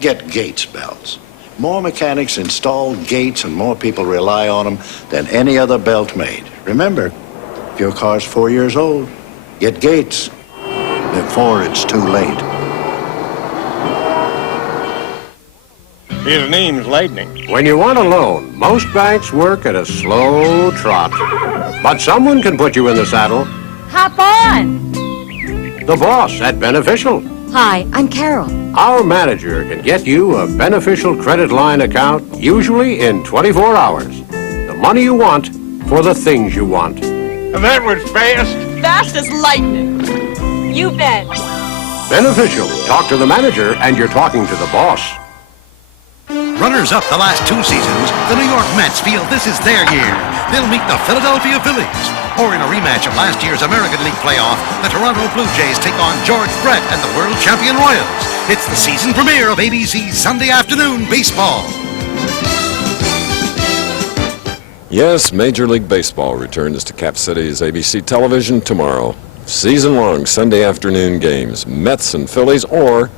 get Gates belts. More mechanics install Gates and more people rely on them than any other belt made. Remember, if your car's 4 years old, get Gates before it's too late. His name's Lightning. When you want a loan, most banks work at a slow trot. But someone can put you in the saddle. Hop on! The boss at Beneficial. Hi, I'm Carol. Our manager can get you a Beneficial credit line account, usually in 24 hours. The money you want for the things you want. That was fast. Fast as lightning. You bet. Beneficial. Talk to the manager and you're talking to the boss. Runners-up the last 2 seasons, the New York Mets feel this is their year. They'll meet the Philadelphia Phillies. Or in a rematch of last year's American League playoff, the Toronto Blue Jays take on George Brett and the world champion Royals. It's the season premiere of ABC's Sunday afternoon baseball. Yes, Major League Baseball returns to Cap City's ABC television tomorrow. Season-long Sunday afternoon games, Mets and Phillies, or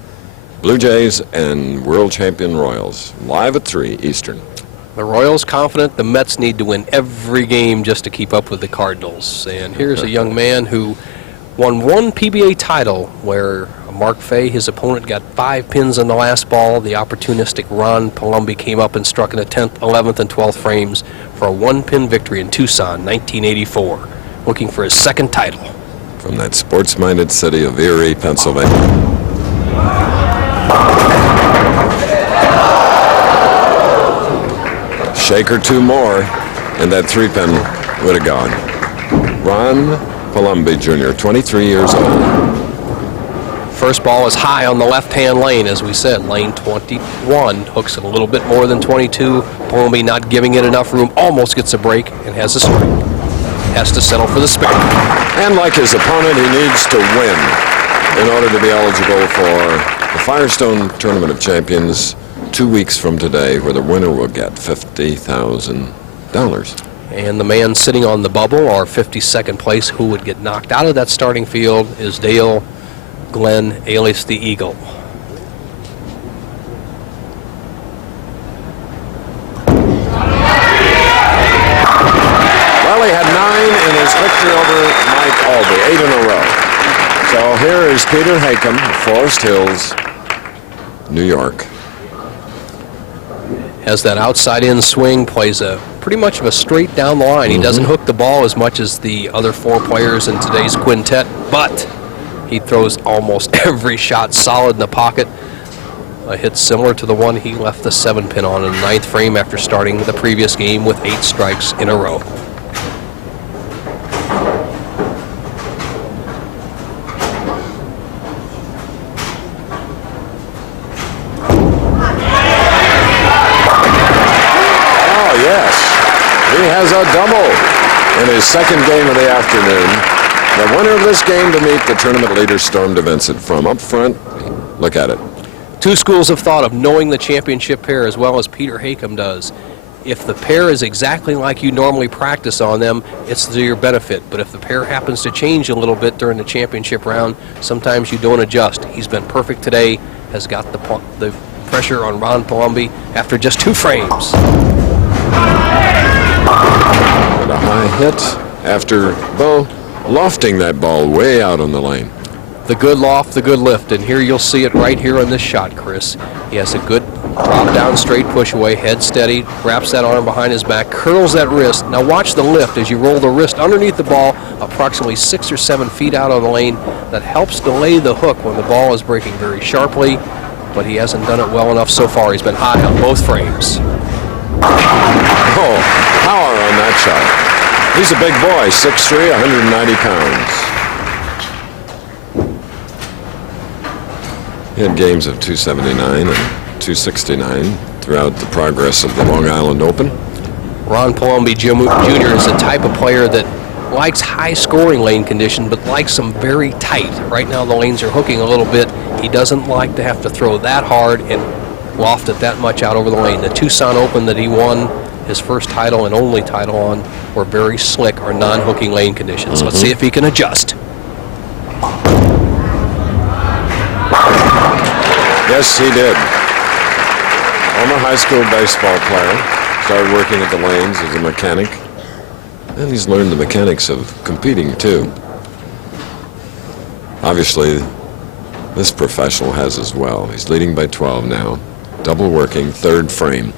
Blue Jays and world champion Royals, live at 3 Eastern. The Royals confident the Mets need to win every game just to keep up with the Cardinals. And here's a young man who won 1 PBA title where Mark Fay, his opponent, got 5 pins on the last ball. The opportunistic Ron Palombi came up and struck in the 10th, 11th, and 12th frames for a 1-pin victory in Tucson, 1984, looking for his 2nd title. From that sports-minded city of Erie, Pennsylvania. Shake or 2 more, and that 3-pin would have gone. Ron Palombi Jr., 23 years old. First ball is high on the left-hand lane, as we said, lane 21. Hooks it a little bit more than 22. Palombi not giving it enough room, almost gets a break, and has a strike. Has to settle for the spare. And like his opponent, he needs to win in order to be eligible for the Firestone Tournament of Champions 2 weeks from today, where the winner will get $50,000. And the man sitting on the bubble, our 52nd place, who would get knocked out of that starting field, is Dale Glenn, alias the Eagle. Well, he had 9 in his victory over Mike Aulby, 8 in a row. So here is Peter Hakim, Forest Hills, New York. Has that outside-in swing, plays a pretty much of a straight down the line. He doesn't hook the ball as much as the other 4 players in today's quintet, but he throws almost every shot solid in the pocket. A hit similar to the one he left the 7-pin on in the 9th frame after starting the previous game with 8 strikes in a row. He has a double in his 2nd game of the afternoon. The winner of this game to meet the tournament leader, Storm DeVincent. From up front, look at it. 2 schools of thought of knowing the championship pair as well as Peter Hakim does. If the pair is exactly like you normally practice on them, it's to your benefit. But if the pair happens to change a little bit during the championship round, sometimes you don't adjust. He's been perfect today, has got the pressure on Ron Palombi after just 2 frames. And a high hit after Bo lofting that ball way out on the lane. The good loft, the good lift, and here you'll see it right here on this shot, Chris. He has a good Drop down, straight push away, head steady, wraps that arm behind his back, curls that wrist. Now watch the lift as you roll the wrist underneath the ball, approximately 6 or 7 feet out on the lane. That helps delay the hook when the ball is breaking very sharply, but he hasn't done it well enough so far. He's been high on both frames. Oh, power on that shot. He's a big boy, 6'3", 190 pounds. He had games of 279 and 269 throughout the progress of the Long Island Open. Ron Palombi Jr. is the type of player that likes high-scoring lane condition, but likes them very tight. Right now the lanes are hooking a little bit. He doesn't like to have to throw that hard and loft it that much out over the lane. The Tucson Open that he won, his first title and only title on, were very slick or non-hooking lane conditions. Let's see if he can adjust. Yes, he did. Former high school baseball player. Started working at the lanes as a mechanic. And he's learned the mechanics of competing, too. Obviously, this professional has as well. He's leading by 12 now. Double working, third frame.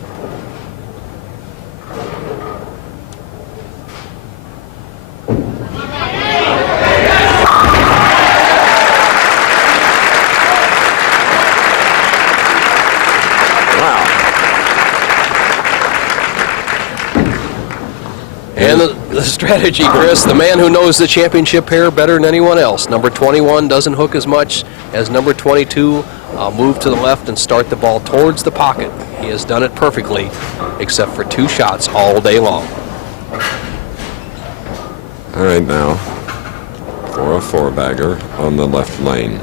And the strategy, Chris, the man who knows the championship pair better than anyone else. Number 21 doesn't hook as much as number 22. Move to the left and start the ball towards the pocket. He has done it perfectly, except for 2 shots all day long. All right, now, for a 4-bagger on the left lane.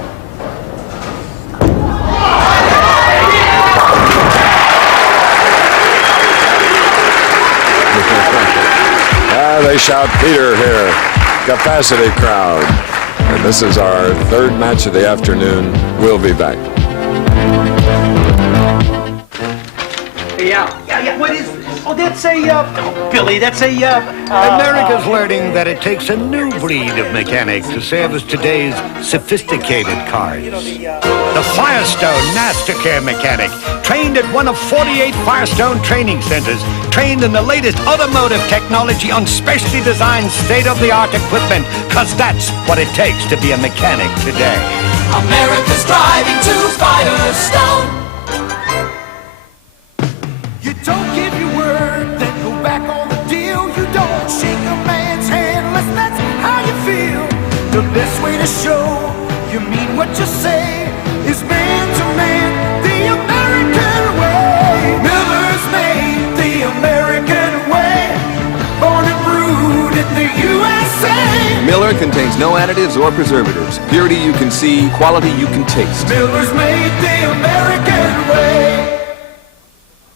They shout Peter here, capacity crowd. And this is our 3rd match of the afternoon. We'll be back. Yeah. What is this? Oh, that's a, Billy, that's a, America's learning that it takes a new breed of mechanic to service today's sophisticated cars. The Firestone Mastercare mechanic, trained at one of 48 Firestone training centers, trained in the latest automotive technology on specially designed state-of-the-art equipment, because that's what it takes to be a mechanic today. America's driving to Firestone. You don't give your word, then go back on the deal. You don't shake a man's hand unless that's how you feel. The best way to show you mean what you say is man to man, the American way. Miller's made the American way, born and brewed in the USA. Miller contains no additives or preservatives. Purity you can see, quality you can taste. Miller's made the American way.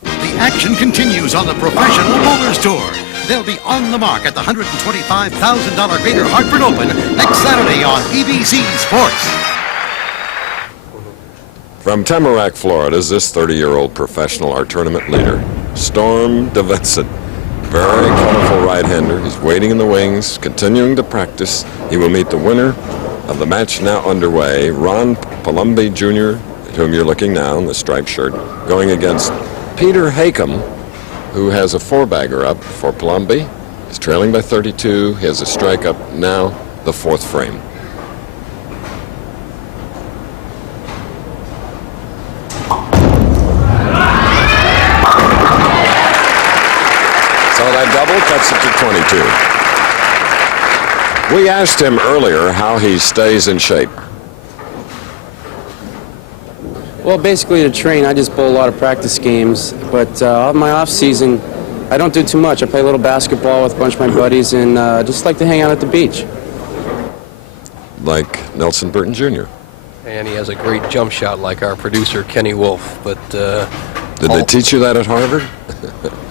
The action continues on the Professional Bowlers Tour. They'll be on the mark at the $125,000 Greater Hartford Open next Saturday on ABC Sports. From Tamarack, Florida, is this 30-year-old professional, our tournament leader, Storm DeVincent. Very colorful right-hander. He's waiting in the wings, continuing to practice. He will meet the winner of the match now underway, Ron Palombi Jr., at whom you're looking now in the striped shirt, going against Peter Hakim, who has a 4-bagger up for Palombi. He's trailing by 32. He has a strike up now, the 4th frame. So that double cuts it to 22. We asked him earlier how he stays in shape. Well, basically to train, I just bowl a lot of practice games, but on my off season, I don't do too much. I play a little basketball with a bunch of my buddies and just like to hang out at the beach. Like Nelson Burton Jr. And he has a great jump shot like our producer, Kenny Wolf, but... Did they teach you that at Harvard?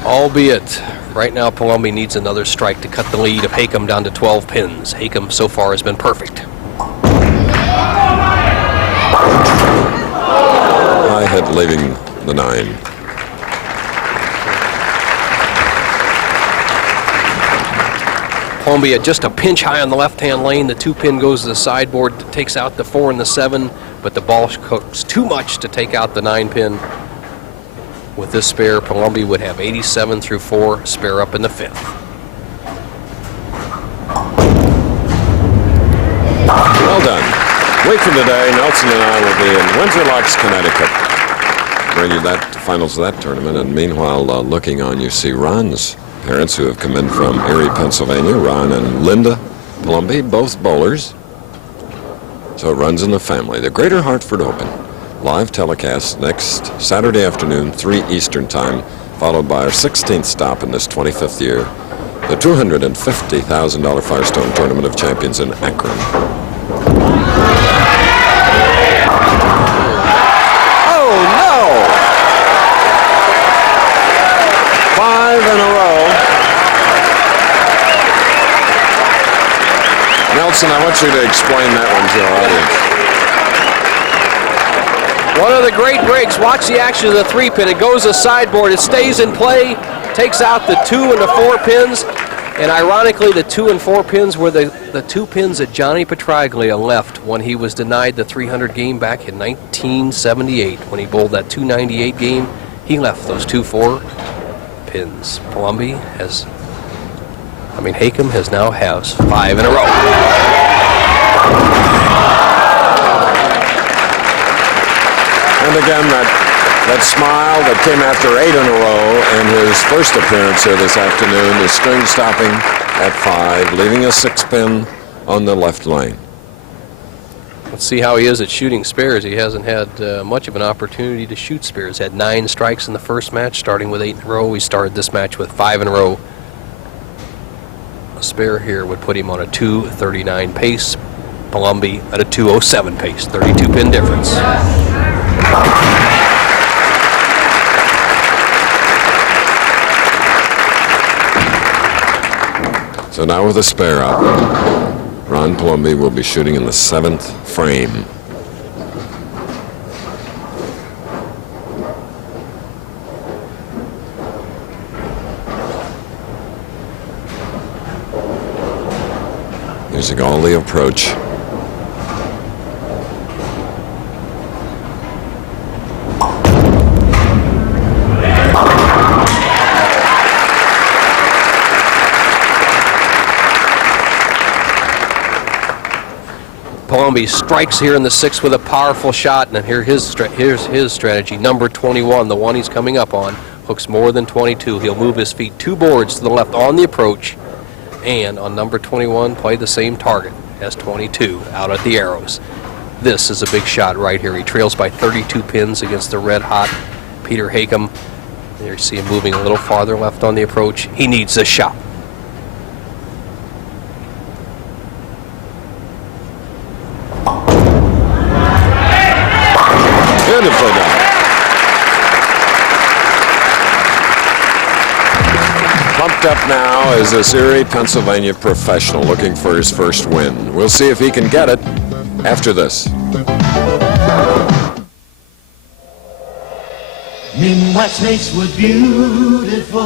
Albeit, right now Palombi needs another strike to cut the lead of Hakim down to 12 pins. Hakim so far has been perfect. High head leaving the 9. Palombi at just a pinch high on the left-hand lane. The 2-pin goes to the sideboard, takes out the 4 and the 7, but the ball cooks too much to take out the 9-pin. With this spare, Palombi would have 87 through 4, spare up in the 5th. Well done. A week from today, Nelson and I will be in Windsor Locks, Connecticut. Bring you that finals of that tournament. And meanwhile, looking on, you see Ron's parents who have come in from Erie, Pennsylvania. Ron and Linda Palombi, both bowlers. So it runs in the family. The Greater Hartford Open. Live telecast next Saturday afternoon, 3 Eastern Time, followed by our 16th stop in this 25th year, the $250,000 Firestone Tournament of Champions in Akron. Oh, no! 5 in a row. Nelson, I want you to explain that one to our audience. One of the great breaks. Watch the action of the 3-pin. It goes to sideboard. It stays in play. Takes out the 2 and the 4 pins. And ironically, the 2 and 4 pins were the 2 pins that Johnny Petraglia left when he was denied the 300 game back in 1978. When he bowled that 298 game, he left those 2-4 pins. Palombi has, Hakim now has 5 in a row. And again, that smile that came after 8 in a row in his first appearance here this afternoon, the string stopping at 5, leaving a 6-pin on the left lane. Let's see how he is at shooting spares. He hasn't had much of an opportunity to shoot spares. Had 9 strikes in the first match, starting with 8 in a row. We started this match with 5 in a row. A spare here would put him on a 2:39 pace. Palombi at a 2:07 pace, 32-pin difference. So now with a spare up, Ron Palombi will be shooting in the 7th frame. Using all the approach. Palombi strikes here in the 6th with a powerful shot, and here's his strategy. Number 21, the one he's coming up on, hooks more than 22. He'll move his feet 2 boards to the left on the approach, and on number 21, play the same target as 22 out at the arrows. This is a big shot right here. He trails by 32 pins against the red-hot Peter Hakim. There you see him moving a little farther left on the approach. He needs this shot. Beautifully done. Pumped up now is this Erie, Pennsylvania professional looking for his first win. We'll see if he can get it after this. Minwax makes wood beautiful.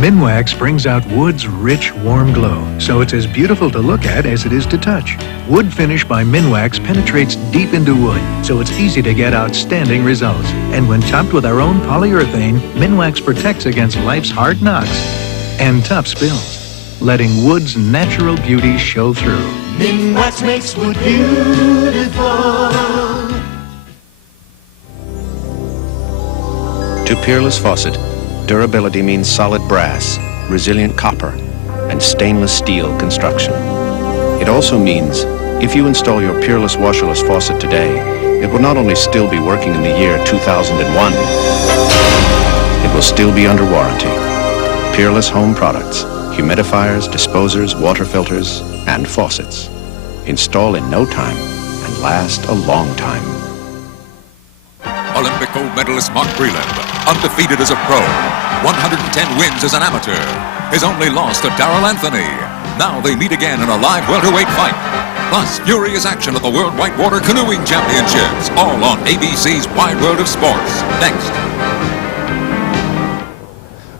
Minwax brings out wood's rich, warm glow, so it's as beautiful to look at as it is to touch. Wood finish by Minwax penetrates deep into wood, so it's easy to get outstanding results. And when topped with our own polyurethane, Minwax protects against life's hard knocks and tough spills, letting wood's natural beauty show through. Minwax makes wood beautiful. To Peerless Faucet, durability means solid brass, resilient copper, and stainless steel construction. It also means if you install your Peerless washerless faucet today, it will not only still be working in the year 2001, it will still be under warranty. Peerless Home Products, humidifiers, disposers, water filters, and faucets. Install in no time and last a long time. Olympic gold medalist Mark Breland, undefeated as a pro, 110 wins as an amateur. His only loss to Darrell Anthony. Now they meet again in a live welterweight fight. Plus, furious action at the World Whitewater Canoeing Championships, all on ABC's Wide World of Sports. Next.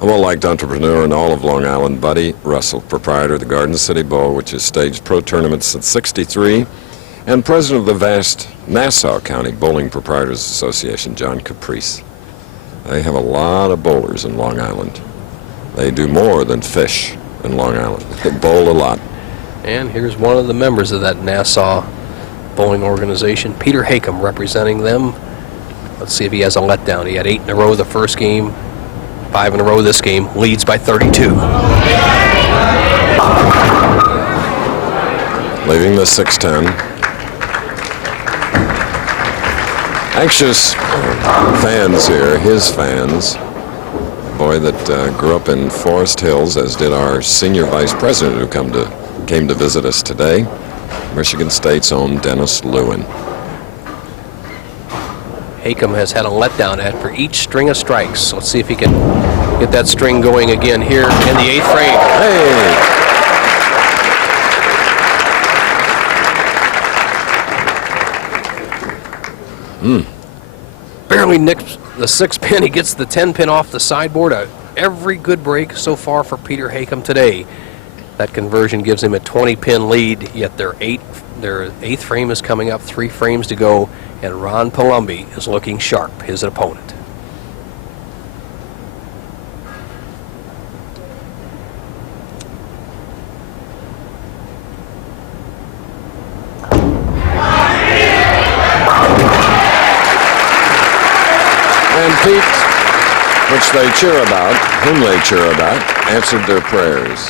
A well-liked entrepreneur in all of Long Island, Buddy Russell, proprietor of the Garden City Bowl, which has staged pro tournaments since '63, and president of the vast Nassau County Bowling Proprietors Association, John Caprice. They have a lot of bowlers in Long Island. They do more than fish in Long Island. They bowl a lot. And here's one of the members of that Nassau bowling organization, Peter Hakim, representing them. Let's see if he has a letdown. He had 8 in a row the first game, 5 in a row this game, leads by 32. Leaving the 6-10. Anxious fans here, his fans. Boy that grew up in Forest Hills, as did our senior vice president who came to visit us today, Michigan State's own Dennis Lewin. Hakim has had a letdown after each string of strikes. Let's see if he can get that string going again here in the 8th frame. Barely nicks the 6-pin. He gets the 10-pin off the sideboard. Every good break so far for Peter Hakim today. That conversion gives him a 20-pin lead, yet their 8th frame is coming up, 3 frames to go, and Ron Palombi is looking sharp, his opponent. And Pete, which they cheer about, whom they cheer about, answered their prayers,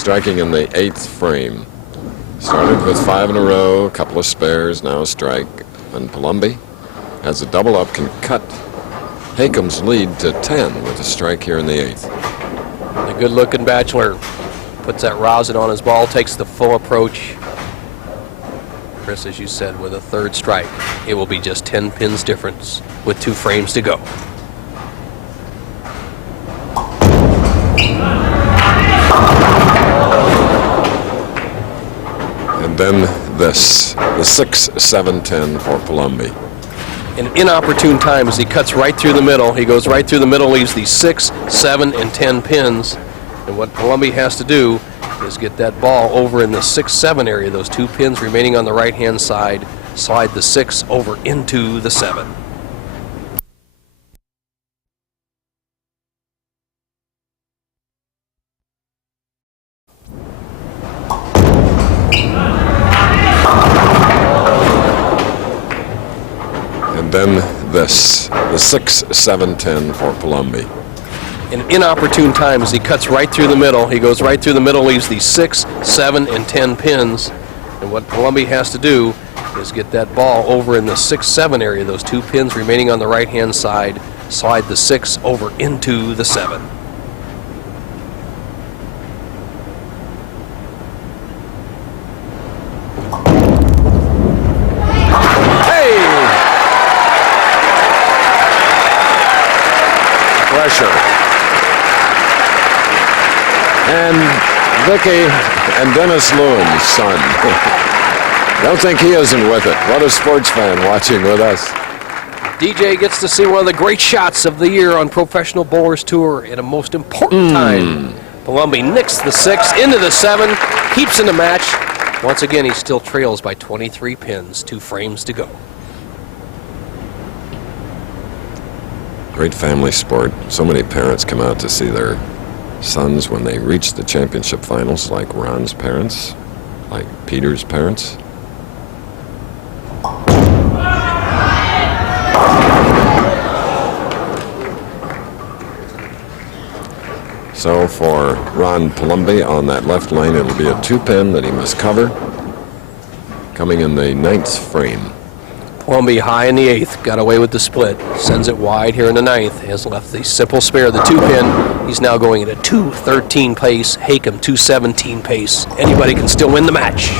striking in the 8th frame. Started with 5 in a row, a couple of spares, now a strike. And Palombi, as a double up, can cut Hakim's lead to 10 with a strike here in the 8th. The good-looking bachelor puts that rosin on his ball, takes the full approach. Chris, as you said, with a 3rd strike, it will be just 10 pins difference with 2 frames to go. And then this, the 6, 7, 10 for Palombi. An inopportune time as he cuts right through the middle. He goes right through the middle, leaves these 6, 7, and 10 pins. And what Palombi has to do is get that ball over in the 6, 7 area. Those 2 pins remaining on the right-hand side. Slide the 6 over into the 7. And then this, the 6, 7, 10 for Palombi. An inopportune time as he cuts right through the middle. He goes right through the middle, leaves these 6, 7, and 10 pins. And what Palombi has to do is get that ball over in the 6, 7 area. Those 2 pins remaining on the right-hand side. Slide the 6 over into the 7. And Vicky and Dennis Lewin's son. Don't think he isn't with it. What a sports fan watching with us. DJ gets to see one of the great shots of the year on Professional Bowlers Tour at a most important time. Palombi nicks the 6 into the 7, keeps in the match. Once again, he still trails by 23 pins, 2 frames to go. Great family sport. So many parents come out to see their sons when they reach the championship finals, like Ron's parents, like Peter's parents. So for Ron Palombi on that left lane, it'll be a 2-pin that he must cover, coming in the 9th frame. Palombi high in the 8th, got away with the split, sends it wide here in the 9th, has left the simple spare, the 2-pin. He's now going at a 2-13 pace, Hakim 2-17 pace. Anybody can still win the match.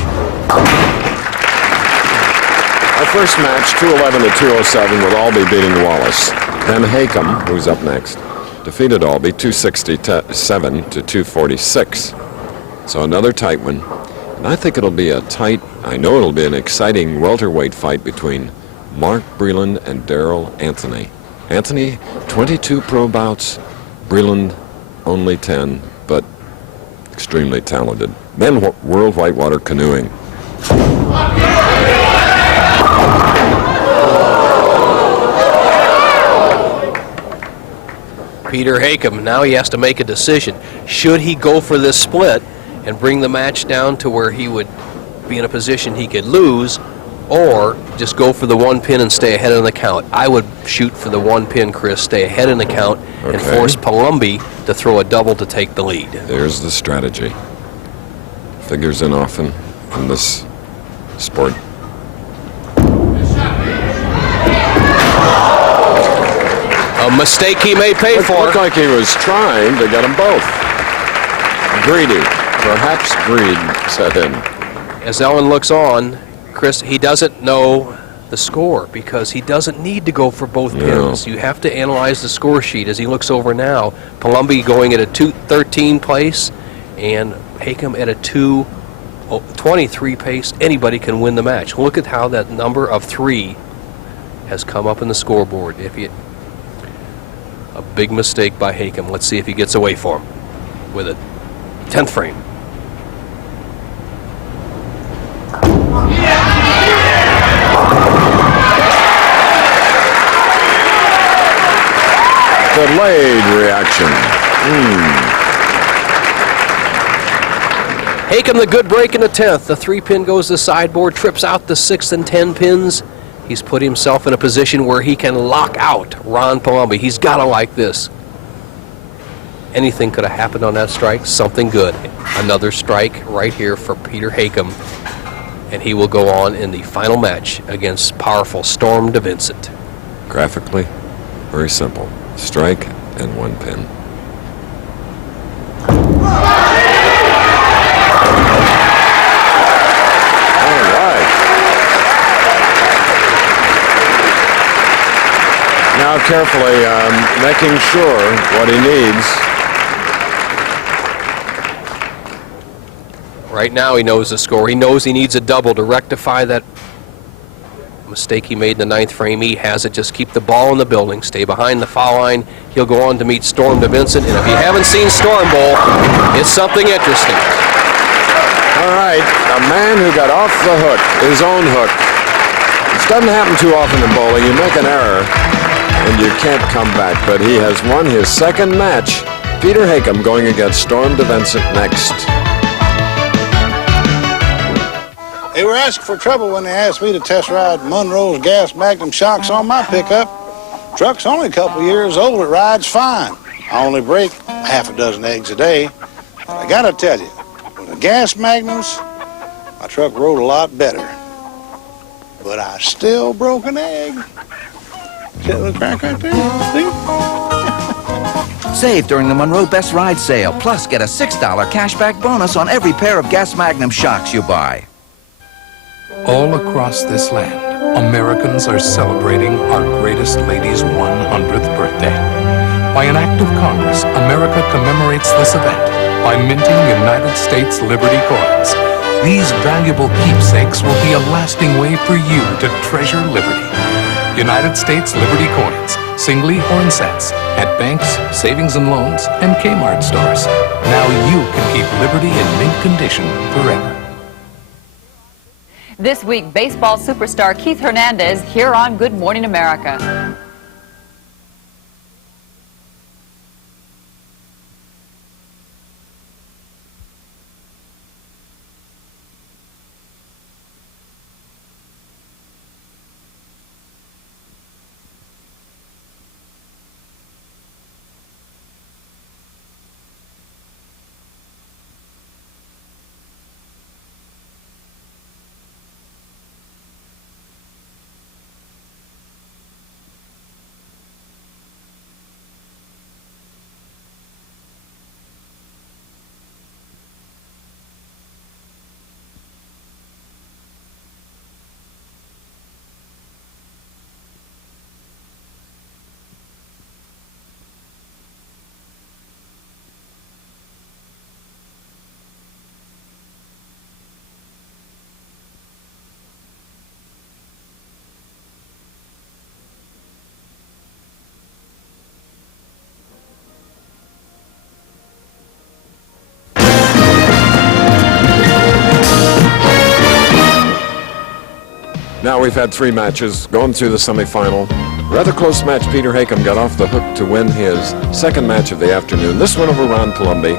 Our first match, 211 to 207, with Aulby beating Wallace. Then Hakim, who's up next, defeated Aulby 267 to 246. So another tight one. And I think it'll be I know it'll be an exciting welterweight fight between Mark Breland and Darrell Anthony. Anthony, 22 pro bouts, Breland only 10, but extremely talented. Men World Whitewater Canoeing. Peter Hakim, now he has to make a decision. Should he go for this split and bring the match down to where he would be in a position he could lose, or just go for the one pin and stay ahead in the count? I would shoot for the one pin, Chris, stay ahead in the count, and force Palombi to throw a double to take the lead. There's the strategy. Figures in often in this sport. A mistake he may pay for. Looked like he was trying to get them both. Greedy. Perhaps greed set in. As Ellen looks on, Chris, he doesn't know the score because he doesn't need to go for both pins. You have to analyze the score sheet as he looks over now. Palombi going at a 2:13 place and Hakim at a 2:23 pace. Anybody can win the match. Look at how that number of 3 has come up in the scoreboard. A big mistake by Hakim. Let's see if he gets away for him with it. 10th frame. Delayed reaction. Hakim the good break in the 10th. The 3-pin goes to the sideboard, trips out the 6th and 10 pins. He's put himself in a position where he can lock out Ron Palombi. He's got to like this. Anything could have happened on that strike. Something good. Another strike right here for Peter Hakim. And he will go on in the final match against powerful Storm DeVincent. Graphically, very simple. Strike and one pin. All right. Now carefully making sure what he needs. Right now he knows the score. He knows he needs a double to rectify that mistake he made in the 9th frame. He has it. Just keep the ball in the building. Stay behind the foul line. He'll go on to meet Storm DeVincent. And if you haven't seen Storm Bowl, it's something interesting. All right, a man who got off the hook, his own hook. This doesn't happen too often in bowling. You make an error and you can't come back. But he has won his 2nd match. Peter Hakim going against Storm DeVincent next. They were asking for trouble when they asked me to test ride Monroe's gas Magnum shocks on my pickup. Truck's only a couple years old, it rides fine. I only break half a dozen eggs a day. But I gotta tell you, with the gas Magnums, my truck rode a lot better. But I still broke an egg. See that little crack right there? See? Save during the Monroe Best Ride sale, plus get a $6 cashback bonus on every pair of gas Magnum shocks you buy. All across this land, Americans are celebrating our greatest lady's 100th birthday. By an act of Congress, America commemorates this event by minting United States Liberty coins. These valuable keepsakes will be a lasting way for you to treasure liberty. United States Liberty coins, singly or in sets, at banks, savings and loans, and Kmart stores. Now you can keep liberty in mint condition forever. This week, baseball superstar Keith Hernandez here on Good Morning America. Now we've had 3 matches going through the semifinal. Rather close match. Peter Hakim got off the hook to win his second match of the afternoon. This one over Ron Palombi.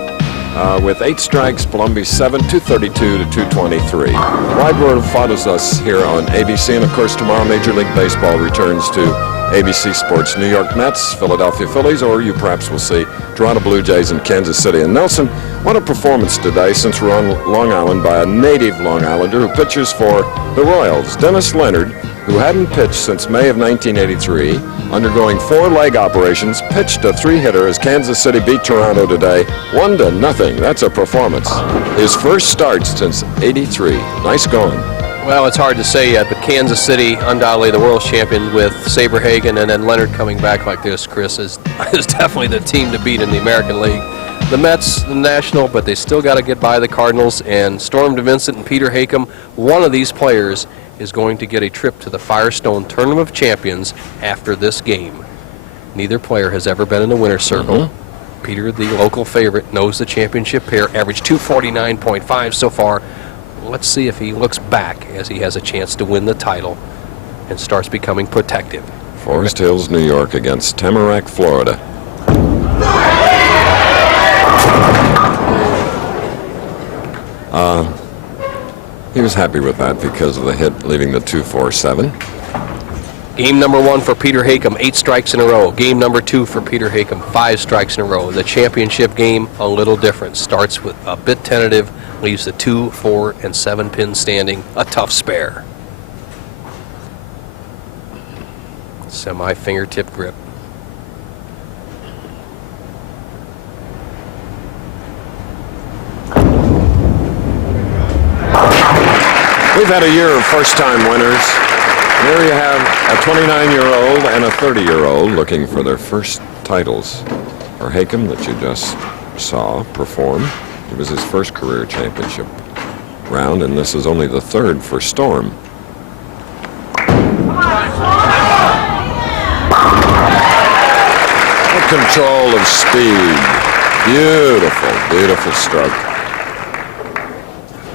With 8 strikes, Palombi 7, 232 to 223. Wide World follows us here on ABC, and of course tomorrow Major League Baseball returns to ABC Sports. New York Mets, Philadelphia Phillies, or you perhaps will see Toronto Blue Jays and Kansas City. And Nelson, what a performance today since we're on Long Island by a native Long Islander who pitches for the Royals, Dennis Leonard, who hadn't pitched since May of 1983, undergoing 4 leg operations, pitched a 3-hitter as Kansas City beat Toronto today, 1-0. That's a performance. His first start since '83. Nice going. Well, it's hard to say yet, but Kansas City, undoubtedly the world champion with Saberhagen, and then Leonard coming back like this, Chris, is definitely the team to beat in the American League. The Mets, the National, but they still got to get by the Cardinals, and Storm DeVincent and Peter Hakim, one of these players is going to get a trip to the Firestone Tournament of Champions after this game. Neither player has ever been in the winner's circle. Peter, the local favorite, knows the championship pair, averaged 249.5 so far. Let's see if he looks back as he has a chance to win the title and starts becoming protective. Forest Hills, New York against Tamarack, Florida. He was happy with that because of the hit, leaving the 2-4-7. Game number 1 for Peter Hakim, 8 strikes in a row. Game number 2 for Peter Hakim, 5 strikes in a row. The championship game, a little different. Starts with a bit tentative, leaves the 2, 4, and 7 pin standing. A tough spare. Semi-fingertip grip. We've had a year of first-time winners. There you have a 29-year-old and a 30-year-old looking for their first titles. For Hakim, that you just saw perform, it was his first career championship round, and this is only the 3rd for Storm. The control of speed. Beautiful, beautiful stroke.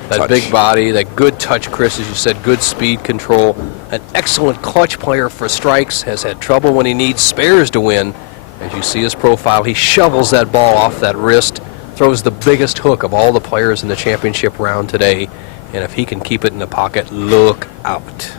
That touch. Big body, that good touch, Chris, as you said, good speed control. An excellent clutch player for strikes, has had trouble when he needs spares to win. As you see his profile, he shovels that ball off that wrist, throws the biggest hook of all the players in the championship round today. And if he can keep it in the pocket, look out.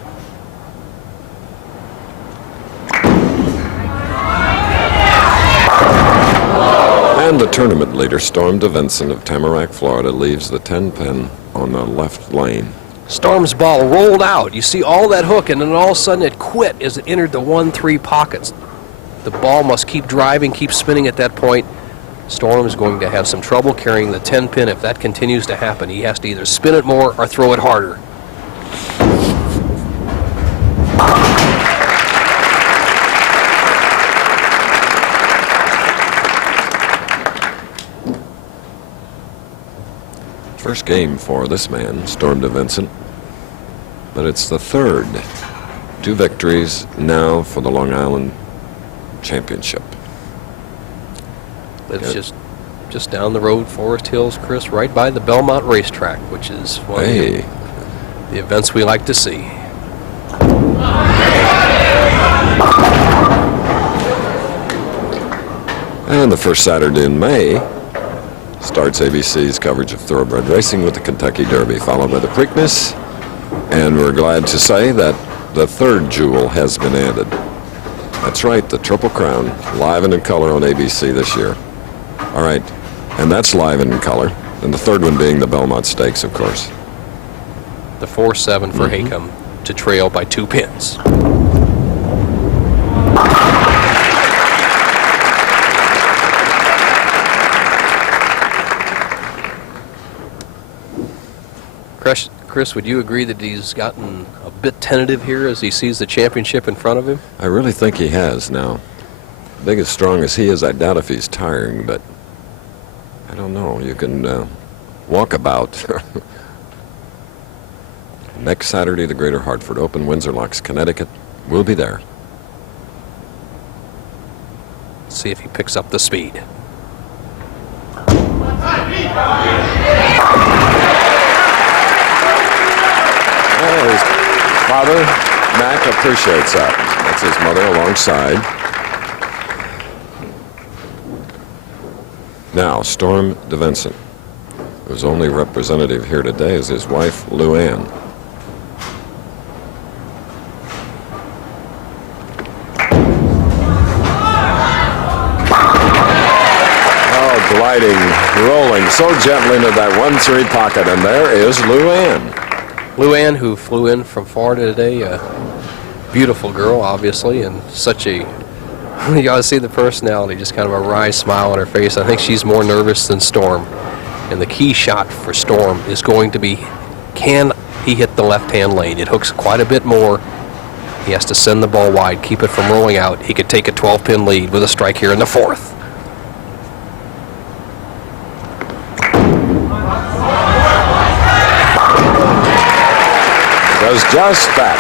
And the tournament leader, Storm DeVincent of Tamarack, Florida, leaves the 10-pin on the left lane. Storm's ball rolled out. You see all that hook, and then all of a sudden it quit as it entered the 1-3 pockets. The ball must keep driving, keep spinning at that point. Storm is going to have some trouble carrying the 10-pin. If that continues to happen, he has to either spin it more or throw it harder. First game for this man, Storm DeVincent, but it's the 3rd. 2 victories now for the Long Island Championship. It's just down the road, Forest Hills, Chris, right by the Belmont Racetrack, which is one of the events we like to see. And the first Saturday in May starts ABC's coverage of thoroughbred racing with the Kentucky Derby, followed by the Preakness. And we're glad to say that the 3rd jewel has been added. That's right, the Triple Crown, live and in color on ABC this year. All right, and that's live and in color. And the 3rd one being the Belmont Stakes, of course. The 4-7 for Hakim to trail by 2 pins. Chris, would you agree that he's gotten a bit tentative here as he sees the championship in front of him? I really think he has now. Big as strong as he is, I doubt if he's tiring, but I don't know. You can walk about. Next Saturday, the Greater Hartford Open, Windsor Locks, Connecticut. We'll be there. See if he picks up the speed. His father, Mac appreciates that. That's his mother alongside. Now, Storm DeVincent, whose only representative here today is his wife, Luann. Oh, gliding, rolling so gently into that 1-3 pocket, and there is Luann. Luann, who flew in from Florida today, a beautiful girl, obviously, and such a, you got to see the personality, just kind of a wry smile on her face. I think she's more nervous than Storm. And the key shot for Storm is going to be, can he hit the left-hand lane? It hooks quite a bit more. He has to send the ball wide, keep it from rolling out. He could take a 12-pin lead with a strike here in the 4th. Does just that.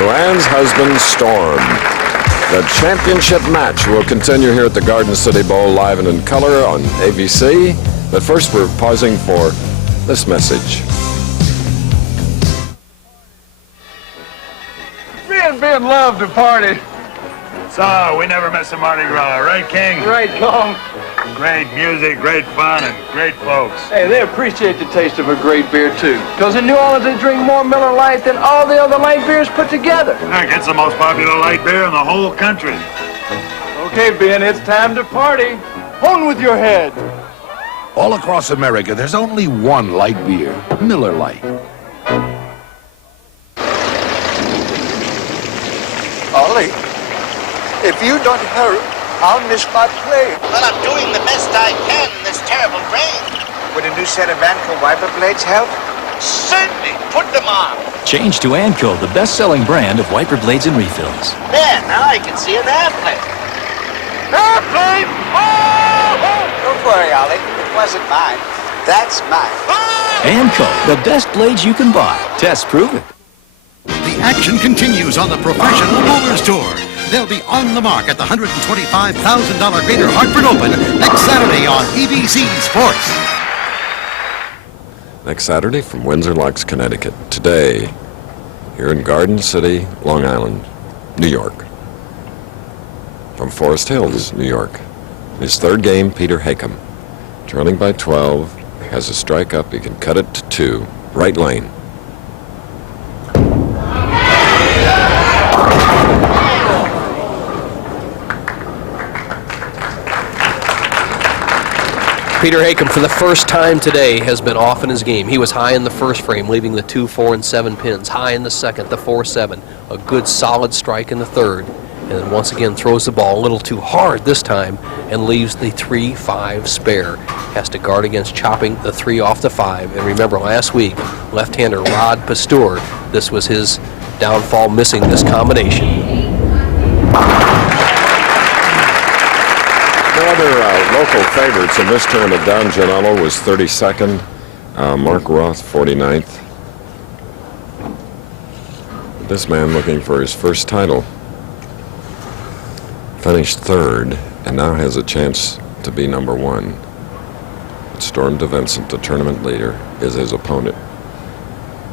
Luann's husband, Storm. The championship match will continue here at the Garden City Bowl, live and in color on ABC. But first, we're pausing for this message. Me and Ben love to party. So, we never miss a Mardi Gras, right, King? Right, Tom. Great music, great fun, and great folks. Hey, they appreciate the taste of a great beer, too. Because in New Orleans, they drink more Miller Lite than all the other light beers put together. It's the most popular light beer in the whole country. Okay, Ben, it's time to party. On with your head. All across America, there's only one light beer, Miller Lite. Ollie, if you don't hurry, I'll miss my plane. Well, I'm doing the best I can in this terrible rain. Would a new set of Vanco wiper blades help? Certainly. Put them on. Change to Anco, the best-selling brand of wiper blades and refills. There, now I can see an airplane. Airplane! Oh! Don't worry, Ollie. It wasn't mine. That's mine. Anco, the best blades you can buy. Tests prove it. The action continues on the Professional Bowlers Tour. They'll be on the mark at the $125,000 Greater Hartford Open next Saturday on ABC Sports. Next Saturday from Windsor Locks, Connecticut. Today, here in Garden City, Long Island, New York. From Forest Hills, New York. His third game, Peter Hakim. Trailing by 12, has a strike up, he can cut it to 2. Right lane. Peter Hakim, for the first time today, has been off in his game. He was high in the first frame, leaving the 2, 4, and 7 pins. High in the second, the 4, 7. A good solid strike in the third. And then once again throws the ball a little too hard this time and leaves the 3, 5 spare. Has to guard against chopping the 3 off the 5. And remember last week, left-hander Rod Pasteur, this was his downfall, missing this combination. The other local favorites in this tournament, Don Gianello was 32nd, Mark Roth 49th. This man looking for his first title finished 3rd and now has a chance to be number 1. Storm DeVincent, the tournament leader, is his opponent.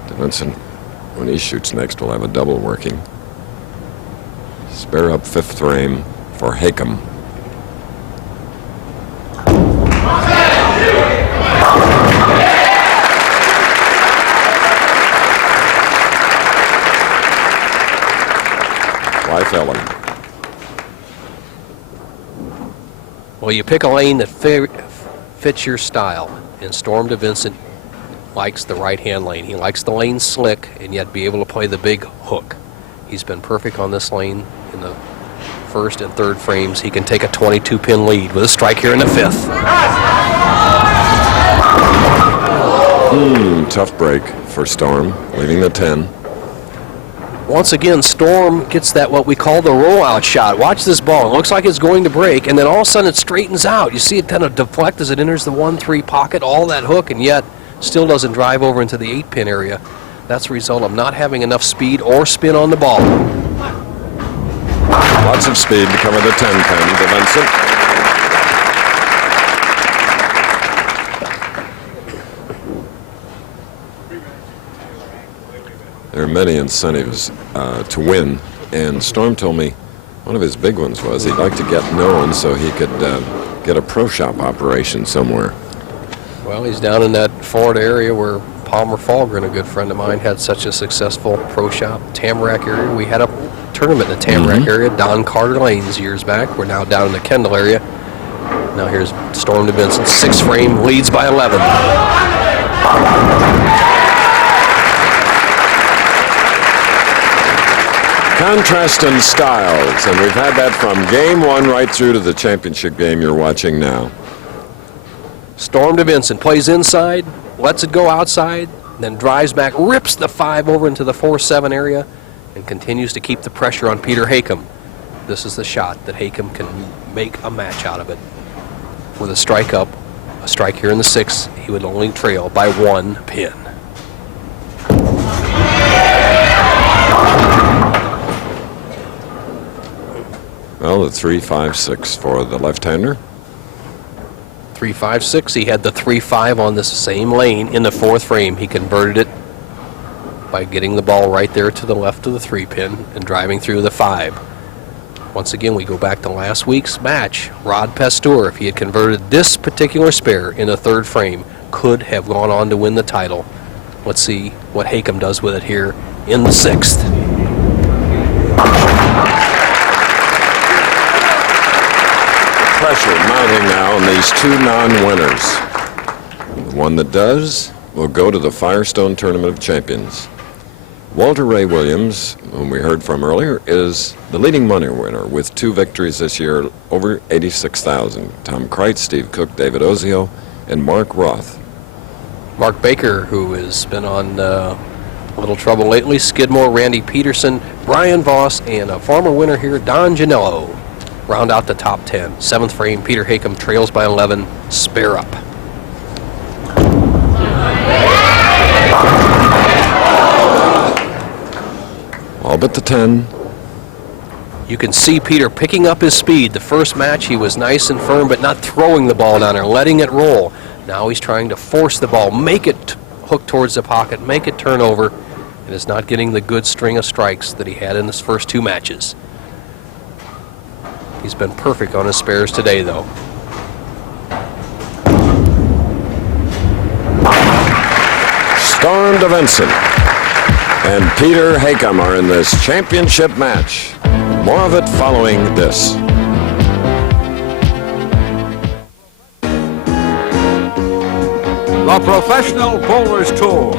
DeVincent, when he shoots next, will have a double working. Spare up 5th frame for Hakim. Wife Ellen. Well, you pick a lane that fits your style, and Storm DeVincent likes the right-hand lane. He likes the lane slick and yet be able to play the big hook. He's been perfect on this lane in the 1st and 3rd frames. He can take a 22-pin lead with a strike here in the 5th. Tough break for Storm, leaving the 10. Once again, Storm gets that what we call the rollout shot. Watch this ball. It looks like it's going to break, and then all of a sudden it straightens out. You see it kind of deflect as it enters the 1-3 pocket, all that hook, and yet still doesn't drive over into the 8-pin area. That's a result of not having enough speed or spin on the ball. Lots of speed to come with a 10-pin, DeVincent. There are many incentives to win, and Storm told me one of his big ones was he'd like to get known so he could get a pro shop operation somewhere. Well, he's down in that Florida area where Palmer Falgren, a good friend of mine, had such a successful pro shop. Tamarack area. We had a tournament in the Tamarack area. Don Carter Lanes years back. We're now down in the Kendall area. Now here's Storm DeVincent. 6 frame, leads by 11. Contrast in styles, and we've had that from game 1 right through to the championship game you're watching now. Storm DeVincent plays inside, lets it go outside, then drives back, rips the 5 over into the 4-7 area, and continues to keep the pressure on Peter Hakim. This is the shot that Hakim can make a match out of it. With a strike up, a strike here in the 6th, he would only trail by 1 pin. Well, the 3-5-6 for the left-hander. 3-5-6. He had the 3-5 on this same lane in the 4th frame. He converted it by getting the ball right there to the left of the 3-pin and driving through the 5. Once again, we go back to last week's match. Rod Pasteur, if he had converted this particular spare in the 3rd frame, could have gone on to win the title. Let's see what Hakim does with it here in the 6th. Pressure mounting now on these 2 non-winners. The one that does will go to the Firestone Tournament of Champions. Walter Ray Williams, whom we heard from earlier, is the leading money winner with 2 victories this year, over $86,000. Tom Kreitz, Steve Cook, David Ozio, and Mark Roth. Mark Baker, who has been on a little trouble lately, Skidmore, Randy Peterson, Brian Voss, and a former winner here, Don Janello, round out the top 10. 7th frame, Peter Hakim trails by 11, spare up. All but the 10. You can see Peter picking up his speed. The first match he was nice and firm, but not throwing the ball down there, letting it roll. Now he's trying to force the ball, make it hook towards the pocket, make it turn over, and is not getting the good string of strikes that he had in his first 2 matches. He's been perfect on his spares today, though. Storm DeVincent and Peter Hakim are in this championship match. More of it following this. The Professional Bowlers Tour.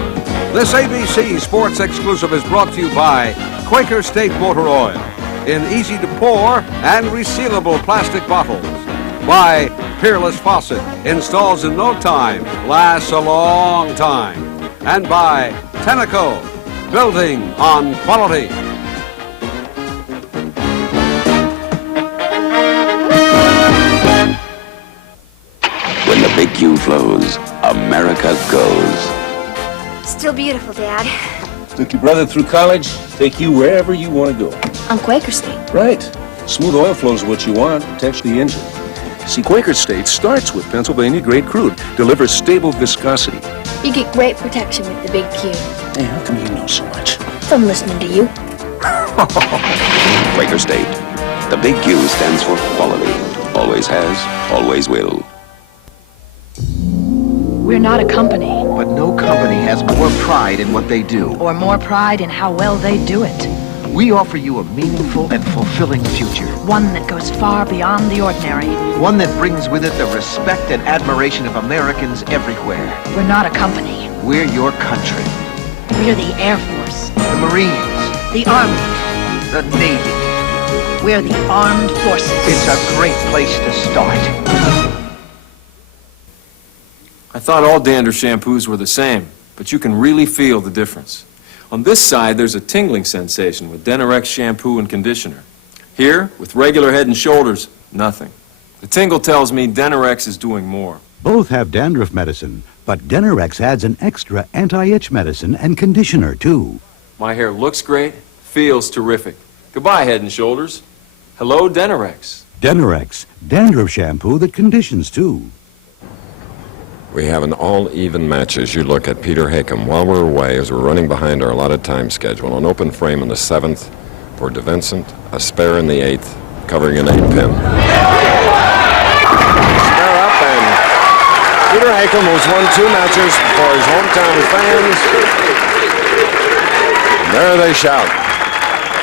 This ABC Sports exclusive is brought to you by Quaker State Motor Oil in easy-to-pour and resealable plastic bottles. By Peerless Faucet, installs in no time, lasts a long time. And by Tenneco, building on quality. When the big Q flows, America goes. Still beautiful, Dad. Took your brother through college, take you wherever you want to go. On Quaker State. Right. Smooth oil flow is what you want, protects the engine. See, Quaker State starts with Pennsylvania-grade crude, delivers stable viscosity. You get great protection with the big Q. Hey, how come you know so much? From listening to you. Quaker State. The big Q stands for quality. Always has, always will. We're not a company. But no company has more pride in what they do. Or more pride in how well they do it. We offer you a meaningful and fulfilling future. One that goes far beyond the ordinary. One that brings with it the respect and admiration of Americans everywhere. We're not a company. We're your country. We're the Air Force. The Marines. The Army. The Navy. We're the Armed Forces. It's a great place to start. I thought all dandruff shampoos were the same, but you can really feel the difference. On this side, there's a tingling sensation with Denorex shampoo and conditioner. Here, with regular Head & Shoulders, nothing. The tingle tells me Denorex is doing more. Both have dandruff medicine, but Denorex adds an extra anti-itch medicine and conditioner, too. My hair looks great, feels terrific. Goodbye, Head & Shoulders. Hello, Denorex. Denorex, dandruff shampoo that conditions, too. We have an all-even match as you look at Peter Hakim. While we're away, as we're running behind our allotted time schedule, an open frame in the 7th for DeVincent, a spare in the 8th, covering an 8-pin. Spare up, and Peter Hakim, who's won 2 matches for his hometown fans, and there they shout,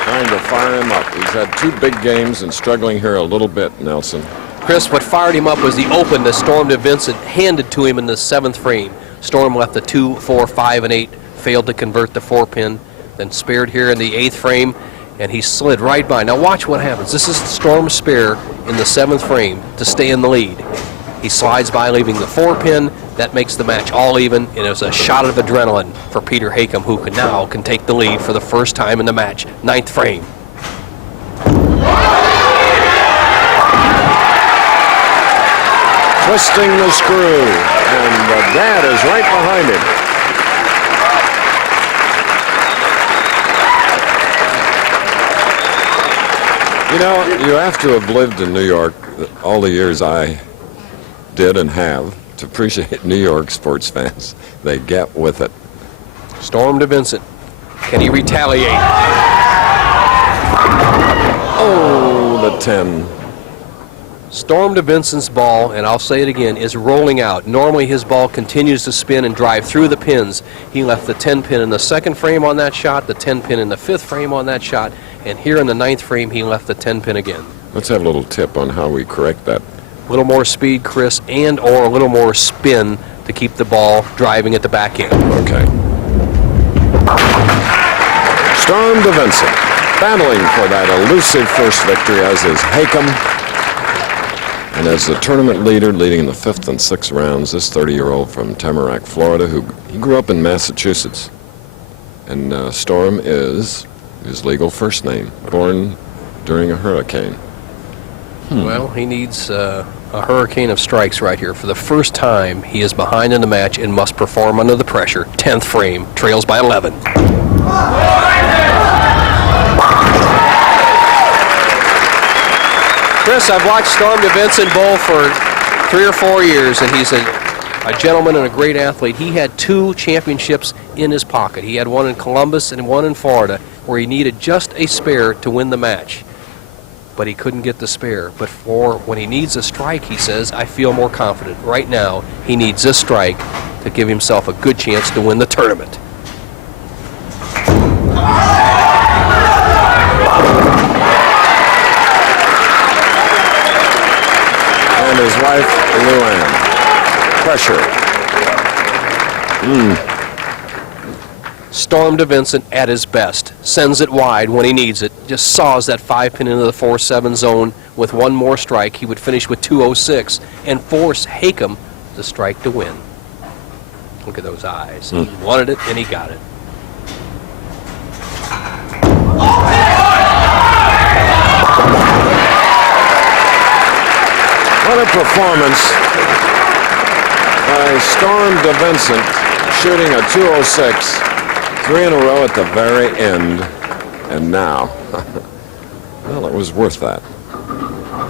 trying to fire him up. He's had 2 big games and struggling here a little bit, Nelson. Chris, what fired him up was the open that Storm DeVincent handed to him in the 7th frame. Storm left the 2, 4, 5, and 8, failed to convert the 4-pin, then spared here in the 8th frame, and he slid right by. Now watch what happens. This is Storm's spare in the 7th frame to stay in the lead. He slides by, leaving the 4-pin. That makes the match all even, and it was a shot of adrenaline for Peter Hakim, who can take the lead for the first time in the match. 9th frame. Twisting the screw, and the dad is right behind him. You know, you have to have lived in New York all the years I did and have to appreciate New York sports fans. They get with it. Storm DeVincent. Can he retaliate? Oh, the 10. Storm DeVincent's ball, and I'll say it again, is rolling out. Normally his ball continues to spin and drive through the pins. He left the 10-pin in the 2nd frame on that shot, the 10-pin in the 5th frame on that shot, and here in the 9th frame he left the 10-pin again. Let's have a little tip on how we correct that. A little more speed, Chris, and or a little more spin to keep the ball driving at the back end. Okay. Storm DeVincent battling for that elusive first victory, as is Hakim. And as the tournament leader, leading in the 5th and 6th rounds, this 30-year-old from Tamarack, Florida, he grew up in Massachusetts. And Storm is his legal first name, born during a hurricane. Well, he needs a hurricane of strikes right here. For the first time, he is behind in the match and must perform under the pressure. 10th frame, trails by 11. Chris, I've watched Storm DeVincent bowl for 3 or 4 years, and he's a gentleman and a great athlete. He had 2 championships in his pocket. He had one in Columbus and one in Florida, where he needed just a spare to win the match. But he couldn't get the spare. But for when he needs a strike, he says, I feel more confident. Right now, he needs this strike to give himself a good chance to win the tournament. And his wife, Luann. Pressure. Storm DeVincent at his best. Sends it wide when he needs it. Just saws that 5-pin into the 4-7 zone. With one more strike, he would finish with 206 and force Hakim to strike to win. Look at those eyes. He wanted it and he got it. What a performance by Storm DeVincent, shooting a 206, 3 in a row at the very end, and now, well, it was worth that.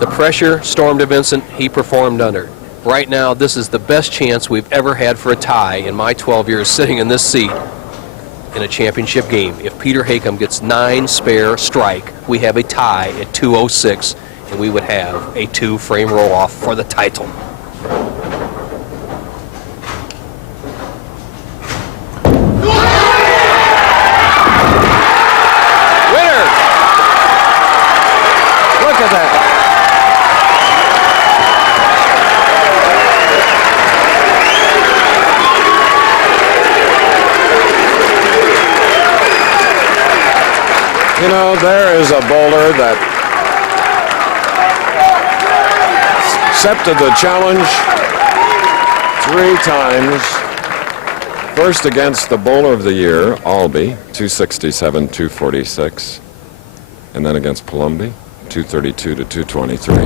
The pressure Storm DeVincent, he performed under. Right now, this is the best chance we've ever had for a tie in my 12 years sitting in this seat in a championship game. If Peter Hakim gets 9 spare strike, we have a tie at 206, and we would have a 2-frame roll-off for the title. Winner! Look at that. You know, there is a bowler that accepted the challenge 3 times. First against the bowler of the year, Aulby, 267, 246. And then against Palombi, 232 to 223.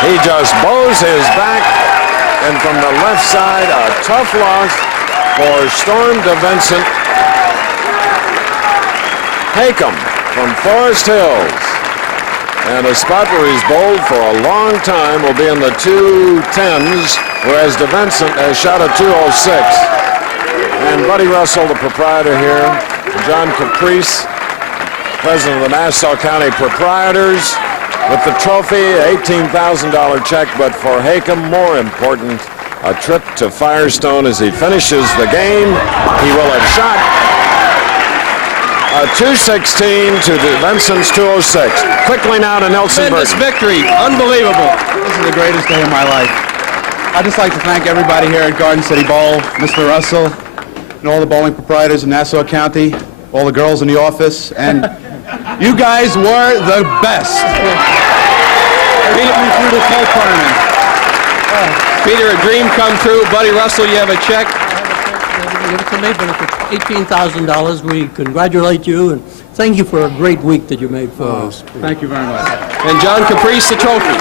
He just bows his back, and from the left side, a tough loss for Storm DeVincent. Hakim from Forest Hills And a spot where he's bowled for a long time will be in the 210s, whereas DeVincent has shot a 206. And Buddy Russell, the proprietor here, John Caprice, president of the Nassau County Proprietors, with the trophy, $18,000 check, but for Hakim, more important, a trip to Firestone as he finishes the game. He will have shot a 216 to DeVincent's 206. Quickly now to Nelson Tremendous Burton. victory. Unbelievable. This is the greatest day of my life. I'd just like to thank everybody here at Garden City Bowl, Mr. Russell, and all the bowling proprietors in Nassau County, all the girls in the office, and you guys were the best. Through this whole tournament. Peter, a dream come true. Buddy Russell, you have a check. Give it to me, but it's $18,000. We congratulate you and thank you for a great week that you made for us. Thank you very much. And John Caprice, the trophy.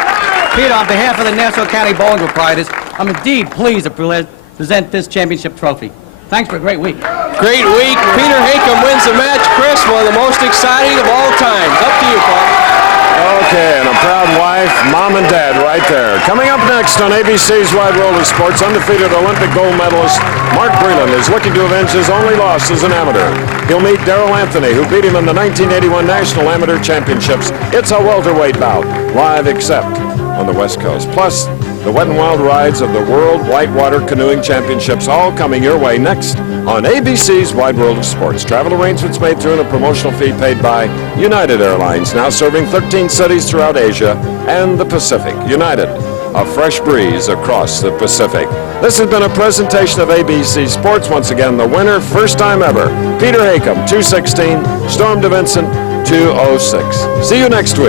Peter, on behalf of the Nassau County Bowling Proprietors, I'm indeed pleased to present this championship trophy. Thanks for a great week. Great week. Peter Hakim wins the match. Chris, one of the most exciting of all time. Up to you, Paul. Okay, and a proud wife, mom and dad right there. Coming up next on ABC's Wide World of Sports, undefeated Olympic gold medalist Mark Breland is looking to avenge his only loss as an amateur. He'll meet Darrell Anthony, who beat him in the 1981 National Amateur Championships. It's a welterweight bout, live except on the West Coast. Plus, the Wet and Wild rides of the World Whitewater Canoeing Championships, all coming your way next on ABC's Wide World of Sports. Travel arrangements made through and a promotional fee paid by United Airlines, now serving 13 cities throughout Asia and the Pacific. United, a fresh breeze across the Pacific. This has been a presentation of ABC Sports. Once again, the winner, first time ever, Peter Hakim, 216, Storm DeVincent, 206. See you next week.